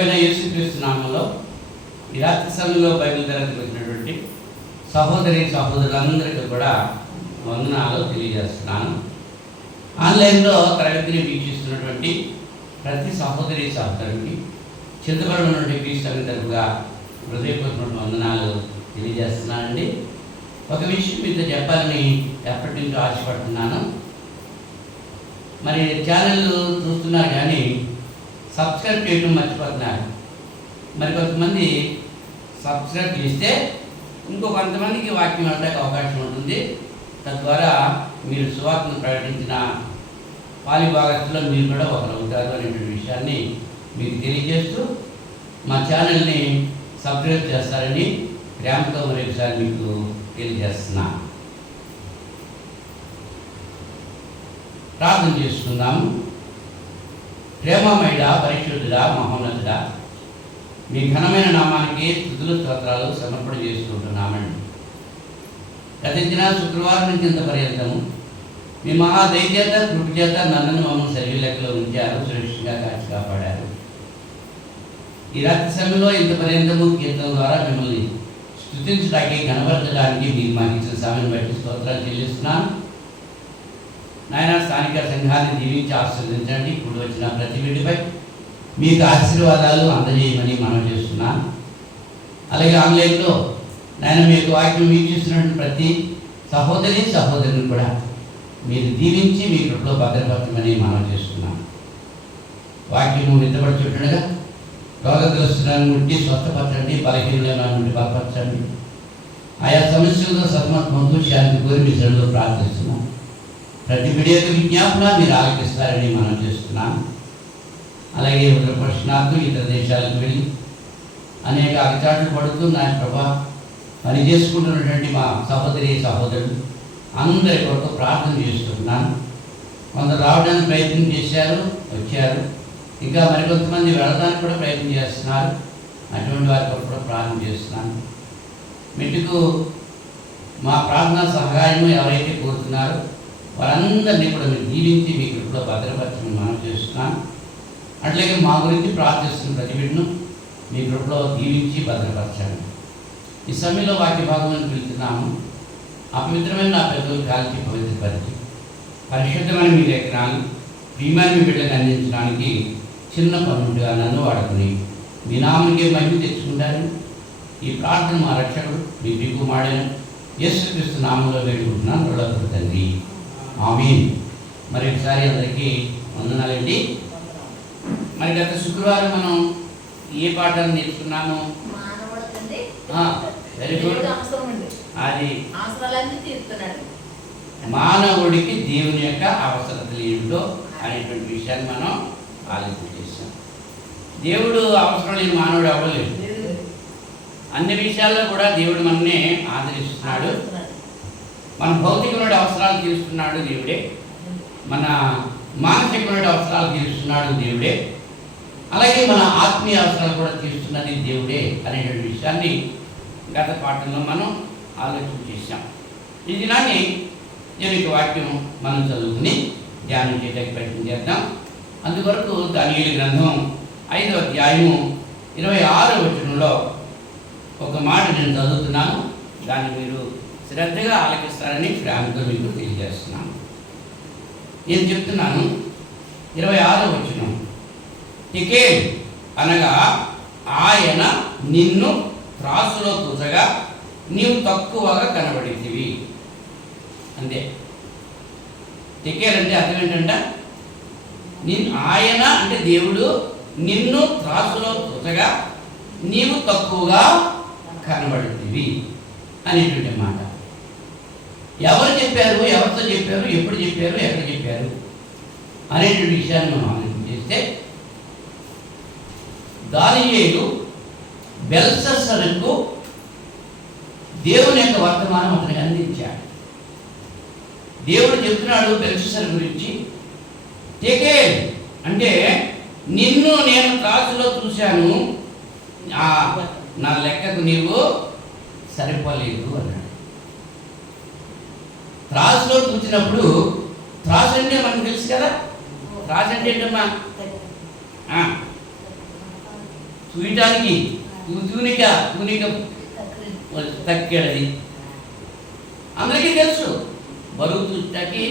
ప్రభువైన యేసుక్రీస్తు నామములో ఈ రాత్రి సమయంలో బైబిల్ తరగతికి వచ్చినటువంటి సహోదరి సహోదరులందరికీ కూడా వందనాలు తెలియజేస్తున్నాను. ఆన్లైన్లో తరగతిని వీక్షిస్తున్నటువంటి ప్రతి సహోదరి సహోదరుడికి చింతపడనుండి క్రీస్తు తరపుగా హృదయపూర్వక వందనాలు తెలియజేస్తున్నానండి. ఒక విషయం మీతో చెప్పాలని ఎప్పటి నుంచో ఆశపడుతున్నాను. మరి ఛానల్ చూస్తున్నారు కానీ సబ్స్క్రైబ్ చేయడం మర్చిపోతున్నారు. మరి కొంతమంది సబ్స్క్రైబ్ చేస్తే కొంతమందికి వాక్యం వెళ్ళడానికి అవకాశం ఉంటుంది. తద్వారా మీరు సువార్తను ప్రకటించిన పాలిభాగస్తులో మీరు కూడా ఒకరు అవుతారు అనేటువంటి విషయాన్ని మీకు తెలియజేస్తూ మా ఛానల్ని సబ్స్క్రైబ్ చేస్తారని ప్రేమతో మరొకసారి మీకు తెలియజేస్తున్నాను. ప్రార్థన చేసుకుందాము. ప్రేమమయుడా, పరిశుద్ధుడా, మహోన్నతుడా, మీ ఘనమైన నామానికి స్తుతులు స్తోత్రాలు సమర్పణ చేసుకుంటున్నామండి. గతించిన శుక్రవారం నుంచి ఇంత పర్యంతము మీ మహాదైత్యత కృపచేత నన్ను మమ్మల్ని సరి లెక్కలో ఉంచారు, సురక్షితంగా కాచి కాపాడారు. ఈ రాత్రి సమయంలో ఇంత పర్యంతము కీర్తన ద్వారా మిమ్మల్ని స్తుతించడానికి కనబరచడానికి మీకు మాకు ఇచ్చిన సమయం బట్టి స్తోత్రాలు చెల్లిస్తున్నాను. నాయన స్థానిక సంఘాన్ని దీవించి ఆశీర్వదించండి. ఇప్పుడు వచ్చిన ప్రతి వీటిపై మీకు ఆశీర్వాదాలు అందజేయమని మనం చేస్తున్నాను. అలాగే ఆన్లైన్లో నాయన మీకు వాక్యం వీక్షిస్తున్నటువంటి ప్రతి సహోదరి సహోదరుని కూడా మీరు దీవించి మీ కృపలో భద్రపరచమని మనం చేస్తున్నాం. వాక్యము విత్తబడుచుండగా రోగగ్రస్తులను ముట్టి స్వస్థపరచండి, బలహీనమైన నుండి బలపరచండి. ఆయా సమస్యలతో సతమతమవుతూ శాంతి కోరి మీ శ్రమలో ప్రార్థిస్తున్నాం. ప్రతి విడియోకి విజ్ఞాపన మీరు ఆలకిస్తారని మనం చేస్తున్నాం. అలాగే ఉత్తరప్రశ్నార్థులు ఇతర దేశాలకు వెళ్ళి అనేక అగచాట్లు పడుతూ నా ప్రభా పని చేసుకుంటున్నటువంటి మా సహోదరి సహోదరులు అందరి కొరకు ప్రార్థన చేస్తున్నాను. కొందరు రావడానికి ప్రయత్నం చేశారు, వచ్చారు. ఇంకా మరికొంతమంది వెళ్ళడానికి కూడా ప్రయత్నం చేస్తున్నారు. అటువంటి వారి కొరకు కూడా ప్రార్థన చేస్తున్నాను. మెట్టుకు మా ప్రార్థన సహాయం ఎవరైతే కోరుతున్నారో వారందరినీ కూడా మీరు దీవించి మీ కృపలో భద్రపరచమని మనం చేస్తున్నాను. అట్లాగే మా గురించి ప్రార్థిస్తున్న ప్రతి బిడ్డను మీ కృపలో దీవించి భద్రపరచండి. ఈ సమయంలో వాక్య భాగంలో పిలుస్తున్నాము. అపవిత్రమైన నా పెద్దలు కాల్చి పవిత్రపరిచి పరిశుద్ధమైన మీ లేఖనాలు ప్రియమైన మీ బిడ్డలకు అందించడానికి చిన్న పనుడుగా నన్ను వాడుకుని మీ నామానికి మహిమ తెచ్చుకుంటారని ఈ ప్రార్థన మా రక్షకుడు మీ దిగుమాడని యేసుక్రీస్తు నామంలో వేడుకుంటున్నాను. రొడకు తండ్రి, ఆమీన్. మరి ఒకసారి అందరికీ వందనాలండి. మరి గత శుక్రవారం మనం ఏ పాఠాన్ని నేర్చుకున్నాము? Very good. అది మానవుడికి దేవుని యొక్క అవసరతలు ఏమిటో అనేటువంటి విషయాన్ని మనం ఆలోచన చేస్తాం. దేవుడు అవసరం లేని మానవుడు అవ్వలేదు. అన్ని విషయాల్లో కూడా దేవుడు మనల్ని ఆదరిస్తున్నాడు. మన భౌతికమైన అవసరాలు తీరుస్తున్నాడు దేవుడే. మన మానసికమైన అవసరాలు తీరుస్తున్నాడు దేవుడే. అలాగే మన ఆత్మీయ అవసరాలు కూడా తీరుస్తున్నది దేవుడే అనేటువంటి విషయాన్ని గత పాఠంలో మనం ఆలోచన చేశాం. ఈ దినాన్ని నేను ఈ వాక్యం మనం చదువుకుని ధ్యానం చేయడానికి ప్రయత్నం చేద్దాం. అందువరకు దానియేలు గ్రంథం 5వ అధ్యాయము 26వ వచనంలో ఒక మాట నేను చదువుతున్నాను. దాన్ని మీరు శ్రద్ధగా ఆలకిస్తారని ప్రేమతో మీకు తెలియజేస్తున్నాను. నేను చెప్తున్నాను. 26వ వచనం, టికేల్ అనగా ఆయన నిన్ను త్రాసులో తూచగా నీవు తక్కువగా కనబడితివి. అంతే. టికేల్ అంటే అర్థం ఏంటంటే ఆయన అంటే దేవుడు నిన్ను త్రాసులో తూచగా నీవు తక్కువగా కనబడుతుంది అనేటువంటి మాట. ఎవరు చెప్పారు, ఎవరితో చెప్పారు, ఎప్పుడు చెప్పారు, ఎక్కడ చెప్పారు అనేటువంటి విషయాన్ని మనం ఆలోచన చేస్తే దానియేలు బెల్షస్సరుకు దేవుని యొక్క వర్తమానం అతనికి అందించాడు. దేవుడు చెప్తున్నాడు బెల్షస్సరు గురించి, టెకేల్ అంటే నిన్ను నేను త్రాసులో చూశాను, నా లెక్కకు నీవు సరిపోలేదు అన్నాడు. త్రాసులో చూసినప్పుడు, త్రాసు అంటే మనకు తెలుసు కదా, త్రాసు అంటే ఏంటమ్మా? చూయటానికి తూనిక తక్కెడది అందరికీ తెలుసు. బరువు తూచటానికి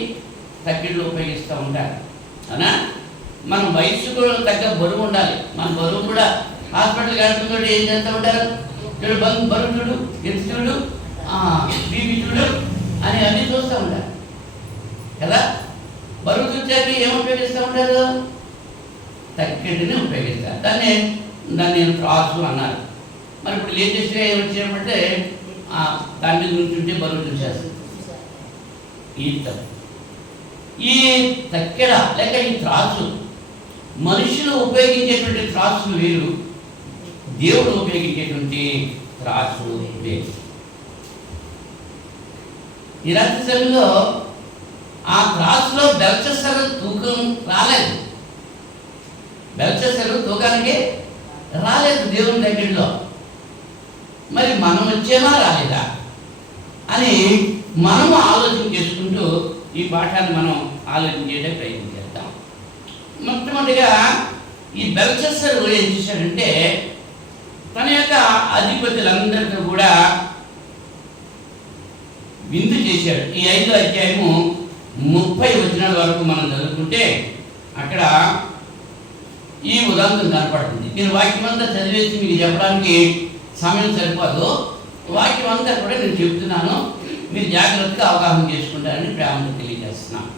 తక్కెడలు ఉపయోగిస్తూ ఉంటారు అవునా. మనం వయసుకు తగ్గ బరువు ఉండాలి. మన బరువు కూడా హాస్పిటల్ గడుపుతో ఏం చేస్తూ ఉంటారు, చూడు బరువు చూడు, ఎత్తు చూడు, బీపీ చూడు అని అన్నీ చూస్తూ ఉంటారు కదా. బరువు తూచాకి ఏం ఉపయోగిస్తూ ఉంటారు, తక్కెడిని ఉపయోగిస్తారు. దాన్ని త్రాసు అన్నారు. మరి ఇప్పుడు లేటెస్ట్గా ఏమొచ్చామంటే దాని మీద నుంచుంటే బరువు చూసేస్తారు. ఈ తక్కెడ లేక ఈ త్రాసు మనుషులు ఉపయోగించేటువంటి త్రాసులు వేరు, దేవుడు ఉపయోగించేటువంటి త్రాసు వేరు. ఈ రాత్రి సమయంలో ఆ త్రాసులో బెల్షస్సరు తూకం రాలేదు. బెల్షస్సరు తూకానికి రాలేదు దేవుని దగ్గరలో. మరి మనం వచ్చేమా రాలేదా అని మనము ఆలోచన చేసుకుంటూ ఈ పాఠాన్ని మనం ఆలోచన చేయడానికి ప్రయత్నం చేద్దాం. మొట్టమొదటిగా ఈ బెల్షస్సరు ఏం చేశాడంటే తన యొక్క అధిపతులందరితో కూడా విందు చేశాడు. ఈ 5వ అధ్యాయము 30 వచనాల వరకు మనం చదువుకుంటే అక్కడ ఈ ఉదాహరణ కనపడుతుంది. నేను వాక్యం అంతా చదివేసి మీకు చెప్పడానికి సమయం సరిపోదు. వాక్యం అంతా కూడా నేను చెప్తున్నాను, మీరు జాగ్రత్తగా అవగాహన చేసుకుంటారని ప్రేమతో తెలియజేస్తున్నాను.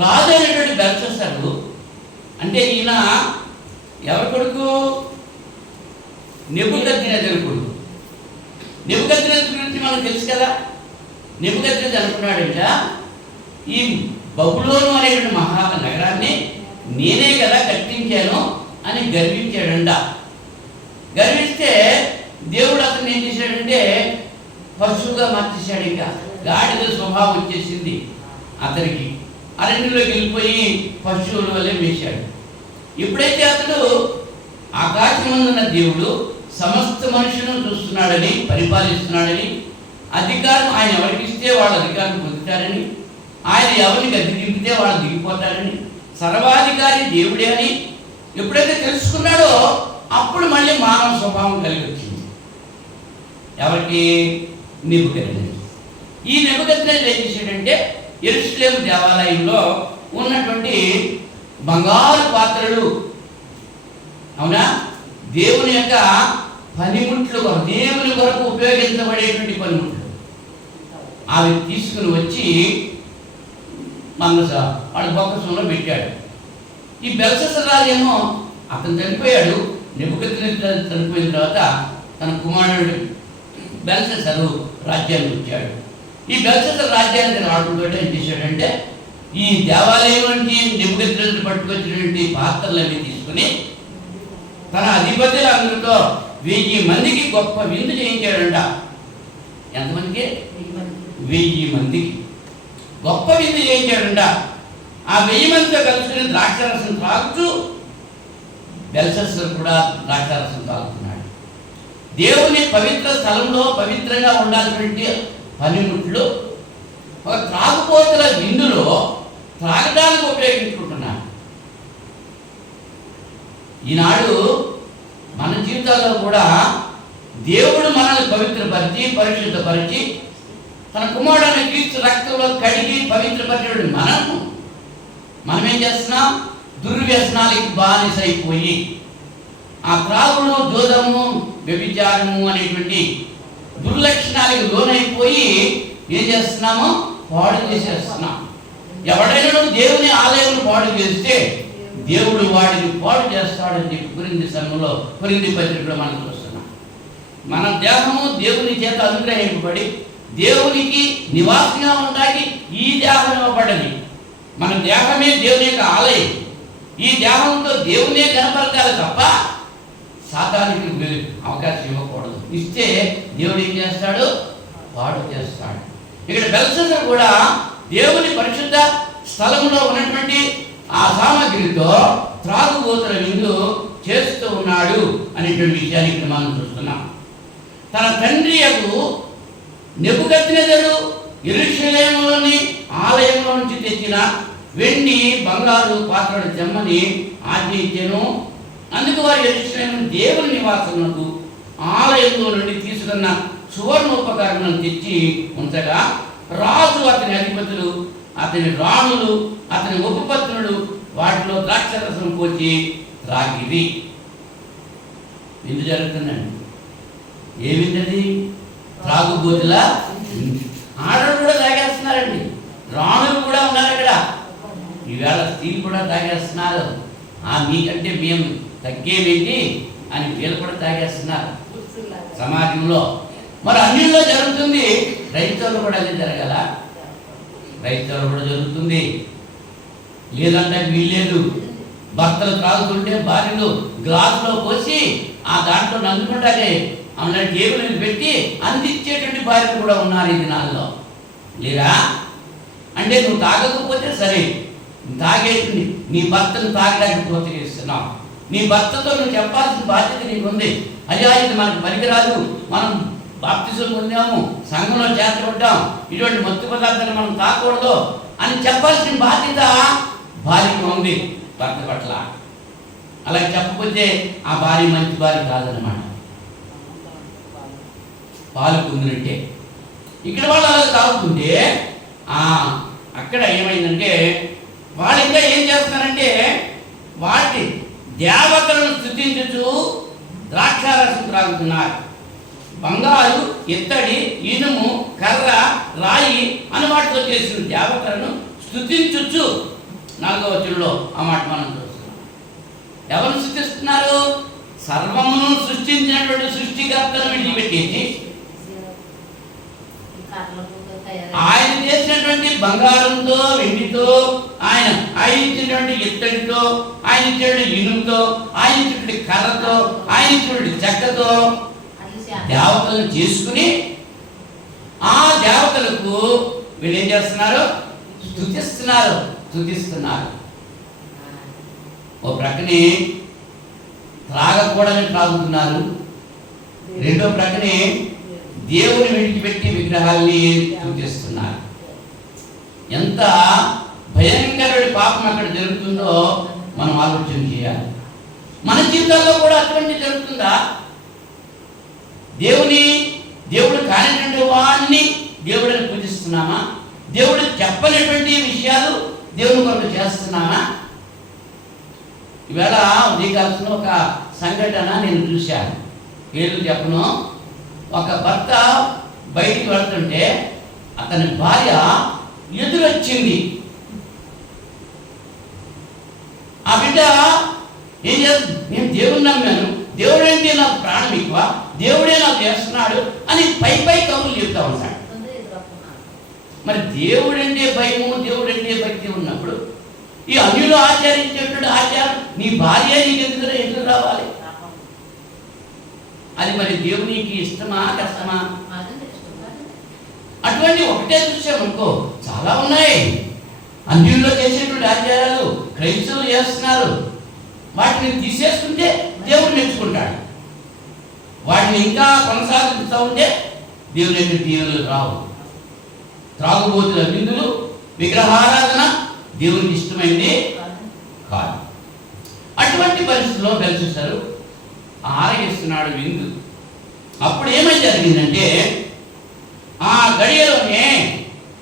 రాజు అయినటువంటి బెల్షస్సరు అంటే ఈయన ఎవరి కొడుకు, నెబుకద్నెజరు కొడుకు. నెబుకద్నెజరు గురించి మనకు తెలుసు కదా. నెబుకద్నెజరు అనుకున్నాడంట, ఈ బబులోను అనేటువంటి మహానగరాన్ని నేనే కదా కట్టించాను అని గర్వించాడంట. గర్విస్తే దేవుడు అతను ఏం చేశాడంటే పశువుగా మార్చేశాడు. ఇంకా గాడిద స్వభావం వచ్చేసింది అతనికి. అరణ్యంలోకి వెళ్ళిపోయి పశువుల వల్లే వేశాడు. ఎప్పుడైతే అతడు ఆకాశమందున్న దేవుడు సమస్త మనుషులను చూస్తున్నాడని, పరిపాలిస్తున్నాడని, అధికారం ఆయన ఎవరికి ఇస్తే వాళ్ళ అధికారం పొందుతారని, ఆయన ఎవరిని గది దింపితే వాళ్ళు దిగిపోతారని, సర్వాధికారి దేవుడే అని ఎప్పుడైతే తెలుసుకున్నాడో అప్పుడు మళ్ళీ మానవ స్వభావం కలిగి వచ్చింది. ఎవరికి? నెబుకద్నెజరు. ఈ నెబుకద్నెజరు ఏం చేశాడంటే యెరూషలేము దేవాలయంలో ఉన్నటువంటి బంగారు పాత్రలు అవునా, దేవుని యొక్క పనిముట్లు, దేవుని కొరకు ఉపయోగించబడేటువంటి పనిముట్లు అవి తీసుకుని వచ్చి వాడి బొక్కసంలో పెట్టాడు. ఈ బెల్షస్సరు రాజేమో అతను చనిపోయాడు. నెబుకద్నెజరు చనిపోయిన తర్వాత తన కుమారుడు బెల్షస్సరు రాజ్యానికి వచ్చాడు. ఈ బెల్షస్సరు రాజ్యానికి రావడంతో ఏం చేశాడంటే ఈ దేవాలయం నుంచి నెబుకద్నెజరు పట్టుకొచ్చినటువంటి పాత్రలన్నీ తీసుకుని తన అధిపతులందరితో 1000 మందికి గొప్ప విందు చేయించాడంట. ఎంతమందికి? 1000 మందికి గొప్ప విందు చేయించాడంట. ఆ 1000 మందితో కలుసుకుని ద్రాక్షారసం తాగుతూ బెల్షస్సరు కూడా ద్రాక్షారసం తాగుతున్నాడు. దేవుని పవిత్ర స్థలంలో పవిత్రంగా ఉండాల్సినటువంటి పనిముట్లు ఒక త్రాగుపోతుల విందులో త్రాగడానికి ఉపయోగించుకుంటున్నాడు. ఈనాడు మన జీవితాల్లో కూడా దేవుడు మనల్ని పవిత్రపరిచి పరిశుద్ధపరిచి తన కుమారుడైన క్రీస్తు రక్తంలో కడిగి పవిత్రపరిచిన మనం ఏం చేస్తున్నాం? దుర్వ్యసనాలకి బానిసైపోయి ఆ త్రాగుడు, దోదము, వ్యభిచారము అనేటువంటి దుర్లక్షణాలకు లోనైపోయి ఏం చేస్తున్నామో పాడు చేసేస్తున్నాం. ఎవడైనా దేవుని ఆలయం పాడు చేస్తే దేవుడు వాడిని పాడు చేస్తాడని చెప్పి కొరింథీ పత్రికలో మనం చూస్తున్నాం. మన దేహము దేవుని చేత అనుగ్రహింపబడి దేవునికి నివాసంగా ఉండడానికి ఈ దేహం ఇవ్వబడని. మన దేహమే దేవుని యొక్క ఆలయం. ఈ దేహంతో దేవునే కనపరచాలి తప్ప సాతానికి అవకాశం ఇవ్వకూడదు. ఇస్తే దేవుడు ఏం చేస్తాడు? పాడు చేస్తాడు. ఇక్కడ బెల్షస్సరు కూడా దేవుని పరిశుద్ధ స్థలంలో ఉన్నటువంటి ఆ సామగ్రితో త్రాగుబోతుల విందు చేస్తూ ఉన్నాడు అనేటువంటి విషయాన్ని ఇక్కడ మనం చూస్తున్నాం. తన తండ్రి యొక్క నెబుకద్నెజరు యెరూషలేములోని ఆలయంలో నుంచి తెచ్చిన వెండి బంగారు పాత్రలు తెమ్మని ఆజ్ఞించెను. అందుకు వారు యెరూషలేము దేవుని నివాసమునకు ఆలయంలో నుండి తీసుకున్న సువర్ణోపకరణం తెచ్చి ఉంచగా రాజు, అతని అధిపతులు, అతని రాణులు, అతని ఉపపత్నులు వాటిలో ద్రాక్షరసం పోచి త్రాగిరి. విందు జరుగుతుందండి. ఏమిందది? త్రాగుబోతులా ఆడలు కూడా తాగేస్తున్నారండి, రాణులు కూడా ఉన్నారు అక్కడ. ఈవేళ స్త్రీలు కూడా తాగేస్తున్నారు. మీకంటే మేము తగ్గేమేంటి అని వీళ్ళు కూడా తాగేస్తున్నారు సమాజంలో. మరి అన్నిల్లో జరుగుతుంది, రైతులు కూడా అదే జరగాల? రైతులు కూడా జరుగుతుంది. లేదంటే వీల్లేదు. భర్తలు త్రాగుతుంటే భార్యలు గ్లాసులో పోసి ఆ దాంట్లో నందుకుంటాకే ఆమె టేబుల్ మీద పెట్టి అందించేటువంటి భార్యలు కూడా ఉన్నారు ఈ దినాల్లో. లేరా? అంటే నువ్వు తాగకపోతే సరే, తాగేటువంటి నీ భర్తను తాగడానికి ప్రోత్సహిస్తున్నావు. నీ భర్తతో నువ్వు చెప్పాల్సిన బాధ్యత నీకుంది. అయ్యా ఇది మనకు పనికిరాదు, మనం బాప్తిజం పొందాము, సంఘంలో చేర్చబడ్డాం, ఇటువంటి మత్తు పదార్థాలు మనం తాకూడదు అని చెప్పాల్సిన బాధ్యత భార్యకు ఉంది భర్త పట్ల. అలా చెప్పకపోతే ఆ భార్య మంచి భార్య కాదనమాట, పాలు పొందినట్టే. ఇక్కడ వాళ్ళు అలా తాగుతుంటే అక్కడ ఏమైందంటే వాళ్ళు ఇంకా ఏం చేస్తున్నారంటే వాటి దేవతలను స్తుతించుచు ద్రాక్షారసం త్రాగుతున్నారు. బంగారు, ఇత్తడి, ఇనుము, కర్ర, రాయి అని వాటితో చేసిన దేవతలను స్తుతించుచు 4వ వచనంలో ఆ మాట మనం చూస్తున్నాం. ఎవరు స్తుతిస్తున్నారు? సర్వమును సృష్టించినటువంటి సృష్టికర్తను విడిచిపెట్టేసి ఆయన చేసినటువంటి బంగారంతో, వెండితో, ఆయన ఇచ్చినటువంటి ఇత్తడితో, ఆయన ఇచ్చినటువంటి ఇనుముతో, ఆయన ఇచ్చినటువంటి కర్రతో, ఆయన ఇచ్చినటువంటి చెక్కతో దేవతలను చేసుకుని ఆ దేవతలకు వీళ్ళు ఏం చేస్తున్నారు? స్తుతిస్తున్నారు. ఓ ప్రక్కనే త్రాగకూడని త్రాగుతున్నారు, రెండో ప్రక్కనే దేవుని విడిచిపెట్టి విగ్రహాల్ని స్తుతిస్తున్నారు. ఎంత భయంకరమైన పాపం అక్కడ జరుగుతుందో మనం ఆలోచన చేయాలి. మన జీవితాల్లో కూడా అటువంటి జరుగుతుందా? దేవుడు కానిటువంటి వాడిని దేవుడిని పూజిస్తున్నామా? దేవుడు చెప్పనటువంటి విషయాలు దేవుని కొరకు చేస్తున్నామా? ఈవేళ ఉదయకాల్సిన ఒక సంఘటన నేను చూశాను, పేర్లు చెప్పను. ఒక భర్త బయటికి వెళ్తుంటే అతని భార్య ఎదురొచ్చింది. ఆ బిడ్డ ఏం చేస్తుంది? నేను దేవుడిని నమ్మాను, దేవుడేంటి నాకు ప్రాణం ఎక్కువ, దేవుడే నాకు చేస్తున్నాడు అని పై కబుర్లు చెప్తా ఉంటాడు. మరి దేవుడంటే భయము, దేవుడంటే భక్తి ఉన్నప్పుడు ఈ అన్యులు ఆచరించేటువంటి ఆచారం నీ భార్య నీకు ఎందుకు రావాలి? అది మరి దేవునికి ఇష్టమా కష్టమా? అటువంటి ఒకటే దృశ్యం అనుకో, చాలా ఉన్నాయి. అన్యుల్లో చేసేటువంటి ఆచారాలు క్రైస్తవులు చేస్తున్నారు. వాటిని తీసేసుకుంటే దేవుడు మెచ్చుకుంటాడు. వాటిని ఇంకా కొనసాగిస్తూ ఉంటే దేవుని యొక్క దీవెనలు రావు. త్రాగుబోతుల విందులు, విగ్రహారాధన దేవునికి ఇష్టమైంది కాదు. అటువంటి పరిస్థితుల్లో కలిసిస్తారు, ఆరగిస్తున్నాడు విందు. అప్పుడు ఏమై జరిగిందంటే ఆ గడియలోనే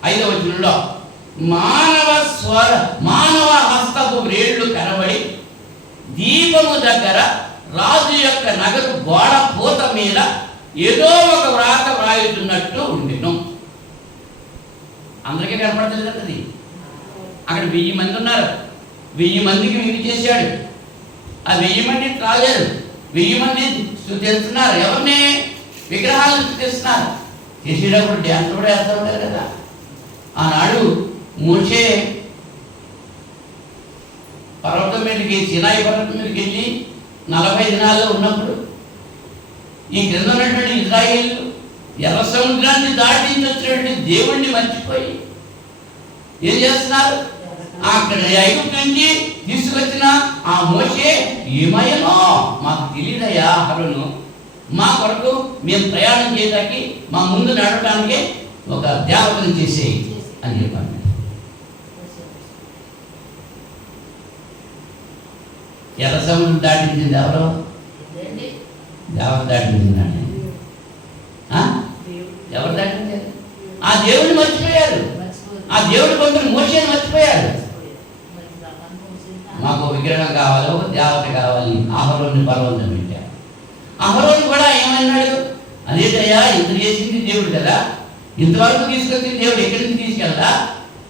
5వ వచనంలో మానవ హస్తపు వ్రేళ్లు కనబడి దీపము దగ్గర రాజు యొక్క నగరు గోడ పూత మీద ఏదో ఒక వ్రాత వ్రాయుతున్నట్టు ఉండెను. అందరికీ కనపడుతుంది కదా అది. అక్కడ 1000 మంది ఉన్నారు, 1000 మందికి విందు చేశాడు. ఆ 1000 మంది త్రాగారు, 1000 మంది స్తుతిస్తున్నారు. ఎవరిని? విగ్రహాలను స్తుతిస్తున్నారు. చేసేటప్పుడు డ్యాన్స్ కూడా వేస్తూ ఉంటారు కదా. ఆనాడు మోషే పర్వతం మీదకి, సినాయి పర్వతం మీదకి వెళ్ళి 40 దినాల్లో ఉన్నప్పుడు ఈ క్రింద ఉన్నటువంటి ఇజ్రాయేలు ఎర్ర సముద్రాన్ని దాటించి వచ్చినటువంటి దేవుణ్ణి మర్చిపోయి ఏం చేస్తున్నారు? అక్కడ ఐగుప్తు నుంచి తీసుకొచ్చిన ఆ మోషే ఏమయ్యనో మాకు తెలియదయ్యా, అహరోను మా కొరకు మేము ప్రయాణం చేయడానికి, మా ముందు నడవడానికి ఒక దేవతను చేసేయి అని చెప్పాను. ఎర్ర సముద్రం దాటించింది ఎవరు? దేవత దాటించిందండి. ఎవరు దాటించారు? ఆ దేవుడిని మర్చిపోయారు. ఆ దేవుడి కొంచెం మోషేని మర్చిపోయారు. మాకు విగ్రహం కావాలి, ఒక దేవత కావాలి. అహరోని బలవంతం పెట్టారు. అహరోని కూడా ఏమన్నాడు? అదేదయ్యా, ఇంత చేసింది దేవుడు కదా, ఇంతవరకు తీసుకొచ్చింది దేవుడు, ఎక్కడి నుంచి తీసుకెళ్ళా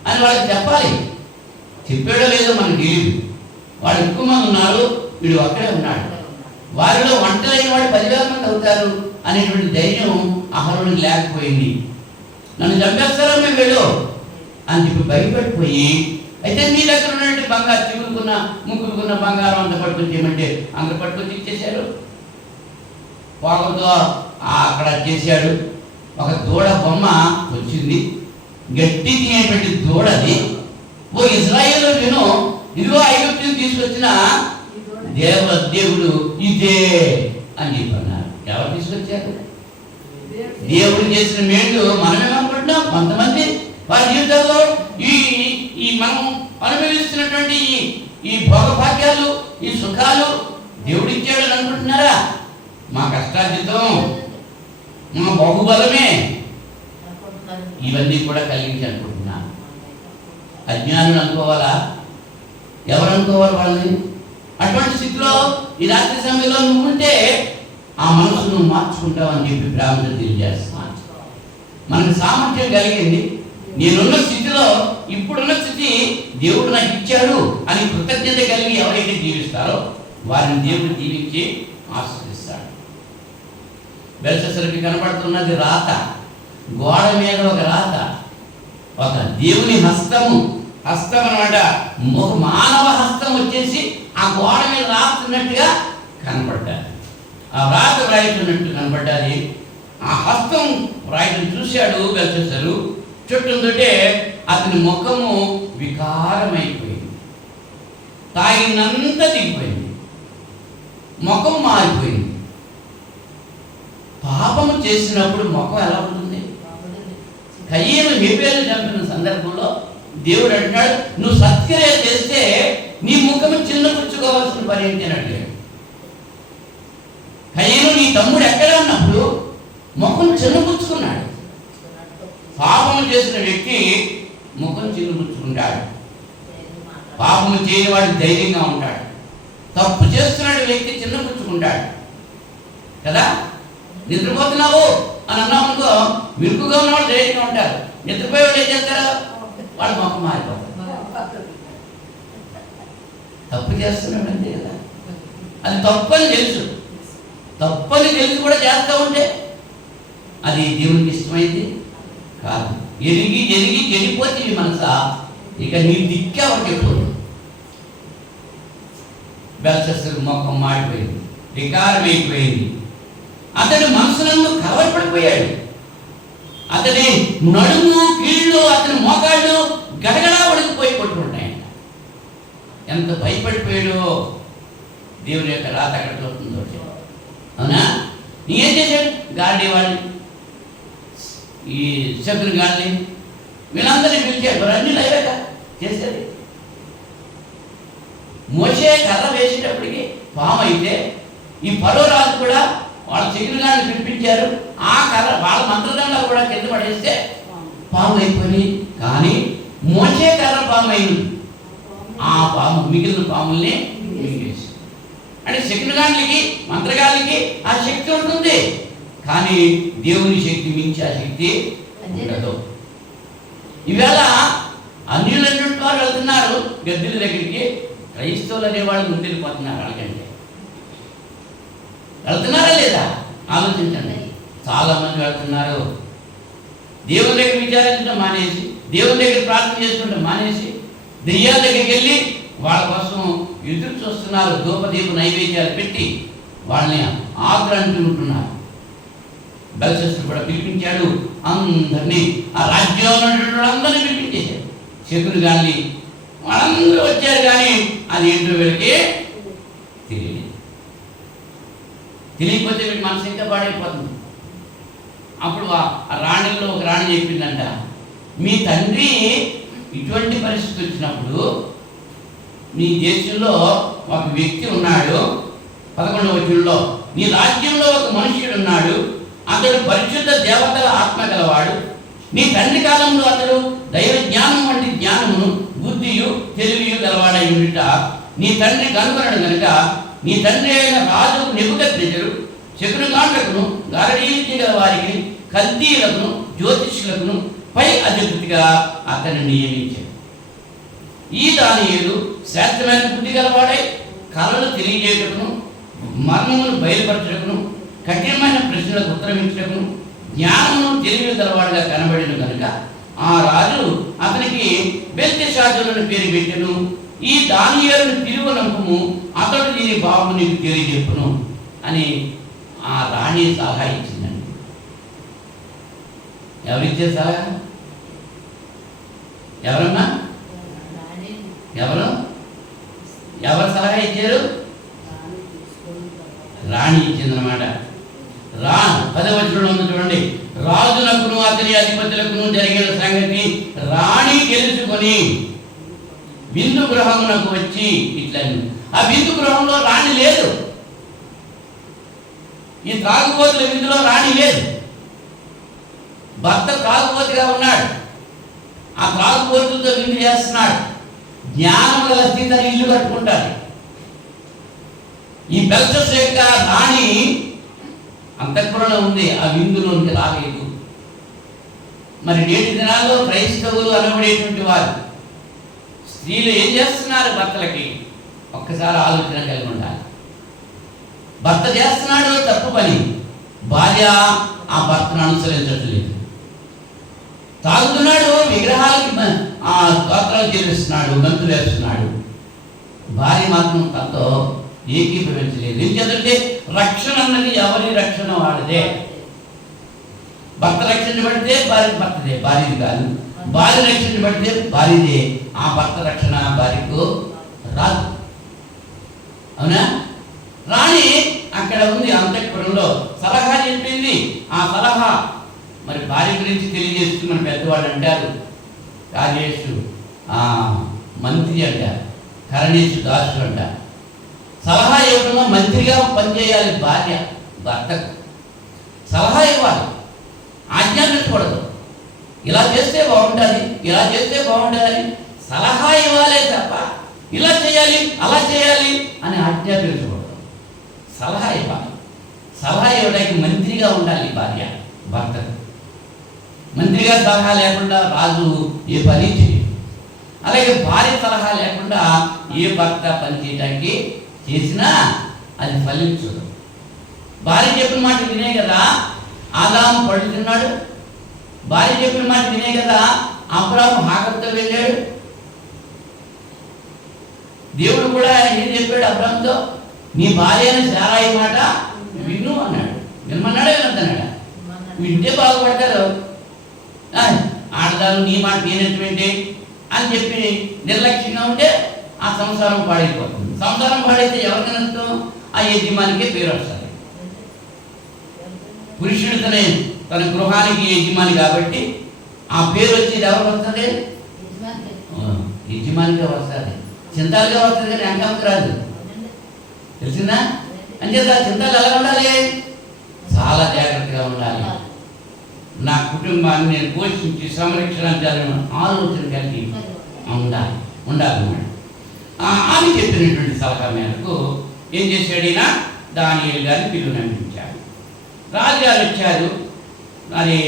అని వాళ్ళకి చెప్పాలి. చెప్పాడో లేదో మనకు తెలియదు. వాడు ఎక్కువ మంది ఉన్నారు, వీడు అక్కడే ఉన్నాడు. వారిలో ఒంటరైన వాడు 10,000 మంది అవుతారు అనేటువంటి ధైర్యం అహరోనికి లేకపోయింది. నన్ను చంపేస్తారో మేము వెళ్ళు అని చెప్పి భయపడిపోయి, అయితే మీ దగ్గర ఉన్నటువంటి బంగారు చిగురుకున్న ముగ్గురుకున్న బంగారం అంతా పట్టుకొని చేయమంటే అందరు పట్టుకొని ఇచ్చేశారు. పోగతో అక్కడ చేశాడు. ఒక దూడ బొమ్మ వచ్చింది, గట్టి తినేటువంటి దూడది. ఓ ఇజ్రాయేలు విను, ఇదిగో ఐగుప్తుని తీసుకొచ్చిన దేవుడు ఇదే అని చెప్పన్నారు. ఎవరు తీసుకొచ్చారు? దేవుడు చేసిన మేలు మనమేమనుకుంటున్నాం. కొంతమంది వారి జీవితంలో ఈ మనం అనుభవిస్తున్నటువంటి ఈ భోగభాగ్యాలు, ఈ సుఖాలు దేవుడు ఇచ్చాడని అనుకుంటున్నారా? మా కష్టార్జితం, మా బాహుబలమే ఇవన్నీ కూడా కలిగించి అనుకుంటున్నాను. అజ్ఞానులు అనుకోవాలా? ఎవరు అనుకోవాలి వాళ్ళని? అటువంటి స్థితిలో ఈ రాత్రి సమయంలో నువ్వు ఉంటే ఆ మనసు నువ్వు మార్చుకుంటావు అని చెప్పి బ్రాహ్మణులు తెలియజేస్తున్నాను. మనకు సామర్థ్యం కలిగింది. నేనున్న స్థితిలో, ఇప్పుడున్న స్థితి దేవుడు నాకు ఇచ్చాడు అని కృతజ్ఞత కలిగి ఎవరైతే జీవిస్తారో వారిని దేవుడు జీవించి ఆస్వాదిస్తాడు. బెల్షస్సరుకి కనబడుతున్నది రాత, గోడ మీద ఒక రాత, ఒక దేవుని హస్తము. హస్తం అనమాట, ఒక మానవ హస్తం వచ్చేసి ఆ గోడ మీద రాస్తున్నట్టుగా కనబడ్డాది. ఆ రాత రాయితున్నట్టు కనబడ్డాది. ఆ హస్తం రాయటం చూశాడు బెల్షస్సరు. చుట్టూంటే అతని ముఖము వికారమైపోయింది, తాగినంత దిగిపోయింది, ముఖం మారిపోయింది. పాపము చేసినప్పుడు ముఖం ఎలా ఉంటుంది? కయ్యను హేబేలు చంపిన సందర్భంలో దేవుడు అంటాడు, నువ్వు సత్క్రియ చేస్తే నీ ముఖము చిన్నపుచ్చుకోవాల్సిన పని ఏంటి అని అడిగాడు. కయ్యను నీ తమ్ముడు ఎక్కడ ఉన్నప్పుడు ముఖం చిన్నపుచ్చుకున్నాడు. పాపము చేసిన వ్యక్తి ముఖం చిన్నపుచ్చుకుంటాడు. పాపము చేయని వాడు ధైర్యంగా ఉంటాడు. తప్పు చేస్తున్నాడు వ్యక్తి చిన్నపుచ్చుకుంటాడు కదా. నిద్రపోతున్నావు అని అన్నామనుకో, విరుకుగా ఉన్నవాడు ధైర్యంగా ఉంటారు. నిద్రపోయేవాడు ఏం చేస్తారు? వాడు ముఖం మారిపోతారు. తప్పు చేస్తున్నాడు అంతే కదా. అది తప్పని తెలుసు, తప్పని తెలిసి కూడా చేస్తూ ఉంటే అది దేవునికి ఇష్టమైంది కాదు. ఎరిగి ఎరిగి చెడిపోతే మనసా ఇక నీ దిక్కే ఒకటి ఎప్పుడు. బెల్షస్సరు ముఖం మాడిపోయింది, వికారమైపోయింది. అతని మనసునందు కలవరపడిపోయాడు. అతని నడుము, కీళ్ళు, అతని మోకాళ్ళు గడగడా వణికిపోయి కొట్టుకుంటాయి. ఎంత భయపడిపోయాడో. దేవుని యొక్క రాత అక్కడ చూస్తుందో. అవునా? నీకేం చేశాడు? గాడి వాళ్ళని, ఈ శకుని గాడిని, వీళ్ళందరినీ పిలిచాడు. మరి అన్ని లైవేక చేసేది. మోషే కర్ర వేసేటప్పటికి పాము అయితే, ఈ ఫరో రాజు కూడా వాళ్ళ శకుని గాడిని పిలిపించారు. ఆ కర్ర వాళ్ళ మంత్రదండాలు కూడా కింద పడేస్తే పాము అయిపోయి, కానీ మోషే కర్ర పాము అయింది. ఆ పాము మిగిలిన పాముల్ని మింగేసి. అంటే శకునిగాళ్ళకి, మంత్రగాళ్ళకి ఆ శక్తి ఉంటుంది, కానీ దేవుని శక్తి మించి ఆ శక్తి ఉండదు. ఈవేళ అన్యులైనటువంటి వారు వెళ్తున్నారు గద్దెల దగ్గరికి. క్రైస్తవులు అనేవాళ్ళు ముందెళ్ళిపోతున్నారు. వాళ్ళకంటే వెళ్తున్నారా లేదా ఆలోచించండి. చాలా మంది వెళ్తున్నారు. దేవుని దగ్గర విచారించడం మానేసి, దేవుని దగ్గర ప్రార్థన చేసుకుంటాం మానేసి, దెయ్యాల దగ్గరికి వెళ్ళి వాళ్ళ కోసం ఎదురు చూస్తున్నారు. ధూపదీప నైవేద్యాలు పెట్టి వాళ్ళని ఆగ్రహించుకుంటున్నారు. బెల్షస్సరు కూడా పిలిపించాడు అందరినీ. ఆ రాజ్యంలో ఉన్నటువంటి అందరినీ పిలిపించేశాడు. శకుని గాని వాళ్ళందరూ వచ్చారు, కానీ అది ఏంటో వీళ్ళకి తెలియదు. తెలియకపోతే వీళ్ళకి మనసు ఇంకా పాడైపోతుంది. అప్పుడు ఆ రాణిలో ఒక రాణి చెప్పిందంట, మీ తండ్రి ఇటువంటి పరిస్థితి వచ్చినప్పుడు మీ దేశంలో ఒక వ్యక్తి ఉన్నాడు. 11వ వచనంలో నీ రాజ్యంలో ఒక మనుష్యుడు ఉన్నాడు, అతడు పరిశుద్ధ దేవతల ఆత్మ గలవాడు. నీ తండ్రి కాలంలో అతడు దైవ జ్ఞానం వంటి జ్ఞానమును బుద్ధియు తెలివియు గలవాడై ఉండుట నీ తండ్రి కనుగొనడు గనుక నీ తండ్రి అయిన రాజు నెబుకద్నెజరు శకునగాండ్రకును గారడీ గల వారికి కల్దీయులకును జ్యోతిష్యులకును పై అధిపతిగా అతన్ని నియమించాడు. ఈ దానియేలు శాస్త్రమైన బుద్ధి గలవాడై కళలు తెలియజేయటకును మర్మమును బయలుపరచటకును కఠినమైన ప్రశ్నలకు ఉత్తరమించటకును జ్ఞానమును తెలివి గలవాడుగా కనబడిన కనుక ఆ రాజు అతనికి బెల్తెషాజరుని పేరు పెట్టెను. ఈ దానియేలును తిరువనంపుము, అతడు దీని భావము నీకు తెలియజెప్పును అని ఆ రాణి సలహా ఇచ్చిందండి. ఎవరిచ్చే సలహా? ఎవరన్నా? ఎవరు సలహా ఇచ్చారు? రాణి ఇచ్చిందనమాట. 10వ వచనంలో ఉంది చూడండి. రాజునకును అతని అధిపతులకును జరిగిన సంగతి రాణి తెలుసుకొని విందు గృహమునకు వచ్చి ఇట్లా. ఆ విందు గృహంలో రాణి లేదు. ఈ త్రాగుబోతుల విందులో రాణి లేదు. భర్త త్రాగుబోతుగా ఉన్నాడు. ఆ త్రాగుబోతులతో విందు చేస్తున్నాడు. జ్ఞానం గల స్థితి ఇల్లు కట్టుకుంటారు. ఈ బెల్షస్సు యొక్క రాణి అంతఃపురంలో ఉంది, ఆ విందులోనికి రాలేదు. మరి నేటి దినాల్లో క్రైస్తవులు అనబడేటువంటి వారు స్త్రీలు ఏం చేస్తున్నారు భర్తలకి? ఒక్కసారి ఆలోచన కలిగి ఉండాలి. భర్త చేస్తున్నాడు తప్పు పని, భార్య ఆ భర్తను అనుసరించట్లేదు. తాగుతున్నాడు, విగ్రహాలకి ఆ స్తోత్రాలు చెల్లిస్తున్నాడు, గంతులు వేస్తున్నాడు. భార్య మాత్రం తనతో ఏకీభవించలేదు. ఎందుకంటే రక్షణ అన్నది ఎవరి రక్షణ వాడిదే. భర్త రక్షించబడితే భార్య భర్తదే, భార్యది కాదు. భార్య రక్షించబడితే భార్యదే. ఆ భర్త రక్షణ భార్యకు రాదు. అవునా? రాణి అక్కడ ఉంది అంతఃపురంలో, సలహా చెప్పింది. ఆ సలహా మరి భార్య గురించి తెలియజేస్తూ మన పెద్దవాళ్ళు అంటారు, రాజేషు మంత్రి అంటారు, కరణేషు దాసు అంటారు. సలహా ఇవ్వడంలో మంత్రిగా పనిచేయాలి భార్య. భర్తకు సలహా ఇవ్వాలి, ఆజ్ఞాపించకూడదు. ఇలా చేస్తే బాగుంటుంది, ఇలా చేస్తే బాగుంటుందని సలహా ఇవ్వాలే తప్ప ఇలా చేయాలి అలా చేయాలి అని ఆజ్ఞాపించకూడదు. సలహా ఇవ్వాలి. సలహా ఇవ్వడానికి మంత్రిగా ఉండాలి భార్య భర్తకు. మంత్రిగా సలహా లేకుండా రాజు ఏ పని చేయడు. అలాగే భార్య సలహా లేకుండా ఏ భర్త పని చేయడానికి చేసినా అది ఫలించదు. భార్య చెప్పిన మాట వినే కదా ఆదాము పడుతున్నాడు. భార్య చెప్పిన మాట వినే కదా అబ్రాహాము హాగర్తో వెళ్ళాడు. దేవుడు కూడా ఏం చెప్పాడు అబ్రాహాముతో? నీ భార్య అని శారాయి మాట విను అన్నాడు. వినమన్నాడే వినంటున్నాడా? వింటే బాగుపడతారు. ఆడదాను నీ మాట నేనటువంటి అని చెప్పి నిర్లక్ష్యంగా ఉంటే ఆ సంసారం పాడైపోతుంది. సంసారం పాడైతే ఎవరికి నష్టం? ఆ యజమానికే పేరు వస్తుంది. పురుషుడు తన గృహానికి యజమాని కాబట్టి ఆ పేరు వచ్చేది ఎవరు వస్తుంది? యజమానిగా వస్తుంది. చింతాలుగా వస్తుంది కానీ అంకానికి రాదు. తెలిసిందా? అంచేత చింతలు ఎలా ఉండాలి? చాలా జాగ్రత్తగా ఉండాలి. నా కుటుంబాన్ని నేను పోషించి సంరక్షించాలని ఆలోచన కలిగి ఉండాలన్నమాట. ఆమె చెప్పినటువంటి సలహా మేరకు ఏం చేశాడు? ఈయన దానియేలు గారిని పిలువనంపించాడు. రాజుగారు వచ్చారు. మరి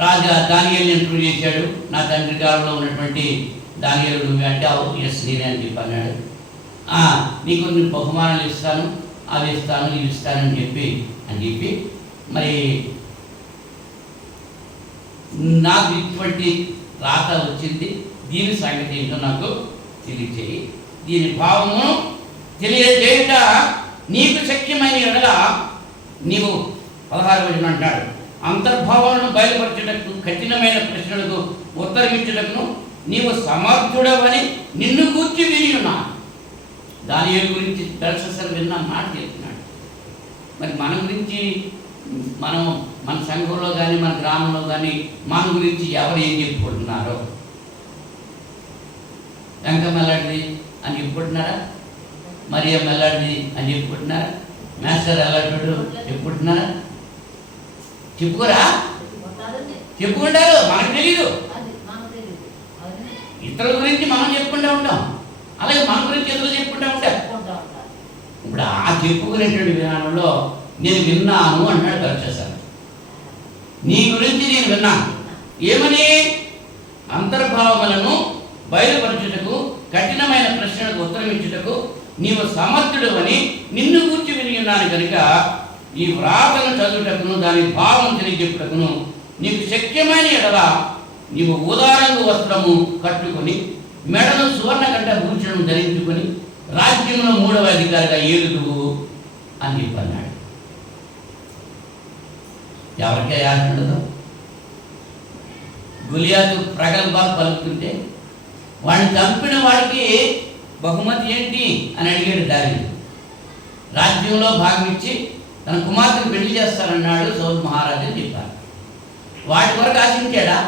రాజుగారు దానియేలుని ఇంటర్వ్యూ చేశాడు. నా తండ్రి కాలంలో ఉన్నటువంటి దానియేలు నువ్వే అంటే ఎస్ నేనే అని చెప్పి అన్నాడు. నీకు నేను బహుమానాలు ఇస్తాను, అవి ఇస్తాను, ఇవి ఇస్తానని చెప్పి మరి నాకు ఇటువంటి రాత వచ్చింది, దీని సంగతి ఏంటో నాకు తెలియచేయి, దీని భావము తెలియజేయుట నీకు శక్యమైన ఎడల నీవు 16వ వచనం అంటాడు, అంతర్భావాలను బయలుపరచుటకు కఠినమైన ప్రశ్నలకు ఉత్తరమిచ్చుటకును నీవు సమర్థుడవని నిన్ను కూర్చి విని ఉన్నాను. దానియేలు గురించి బెల్షస్సరు విన్న మాట చెప్తున్నాడు. మరి మన గురించి మన సంఘంలో కానీ మన గ్రామంలో కానీ మన గురించి ఎవరు ఏం చెప్పుకుంటున్నారో వెంకమలాంటిది అని చెప్పుకుంటున్నారా? మరియ మెల్లాడిది అని చెప్పుకుంటున్నారా? మాస్టర్ ఎల్లాడు చెప్పుకుంటున్నారా? చెప్పుకోరా? చెప్పుకుంటారు, మనకు తెలీదు. ఇతరుల గురించి మనం చెప్పుకుంటూ ఉంటాం, అలాగే మన గురించి ఇతరులు చెప్పుకుంటూ ఉంటాం. ఇప్పుడు ఆ చెప్పుకునేటువంటి విధానంలో నేను విన్నాను అన్నాడు బెల్షస్సర్. నీ గురించి నేను విన్నాను. ఏమని? అంతర్భావములను బయలుపరచుటకు, కఠినమైన ప్రశ్నలకు ఉత్తరమిచ్చుటకు నీవు సమర్థుడు అని నిన్ను కూర్చి విని ఉన్నాను కనుక ఈ వ్రాతను చదువుటకును దాని భావం తెలియజెప్పుటకును నీకు శక్యమైన ఎడల నీవు ఊదారంగు వస్త్రము కట్టుకొని మెడను సువర్ణకంఠ భూషణం ధరించుకొని రాజ్యంలో 3వ అధికారిగా ఏలుదువు అని చెప్పన్నాడు. ఎవరికే ఆశ గులియాతు ప్రగల్భాలు పలుకుతుంటే వాడిని చంపిన వాడికి బహుమతి ఏంటి అని అడిగాడు దావీదు. రాజ్యంలో భాగం ఇచ్చి తన కుమార్తెను పెళ్లి చేస్తానన్నాడు సౌలు మహారాజు అని చెప్పారు. వాటి వరకు ఆశించాడా?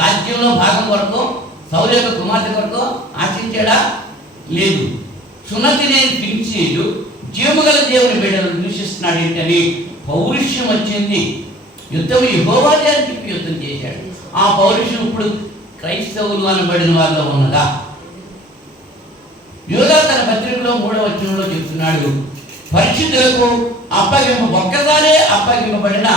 రాజ్యంలో భాగం వరకు, సౌలు యొక్క కుమార్తె వరకు ఆశించాడా? లేదు. సున్నతి లేని ఫిలిష్తీయుడు జీవముగల దేవుని బిడ్డలు దూషిస్తున్నాడు ఏంటని పౌరుష్యం వచ్చింది. యుద్ధం యెహోవాదే అని చెప్పి యుద్ధం చేశాడు. ఆ పౌరుషం ఇప్పుడు క్రైస్తవులు అనబడిన వారిలో ఉన్నదా? యూదా తన పత్రికలో 3వ వచనంలో చెప్తున్నాడు, పరిశుద్ధులకు ఒక్కసారే అప్పగింపబడిన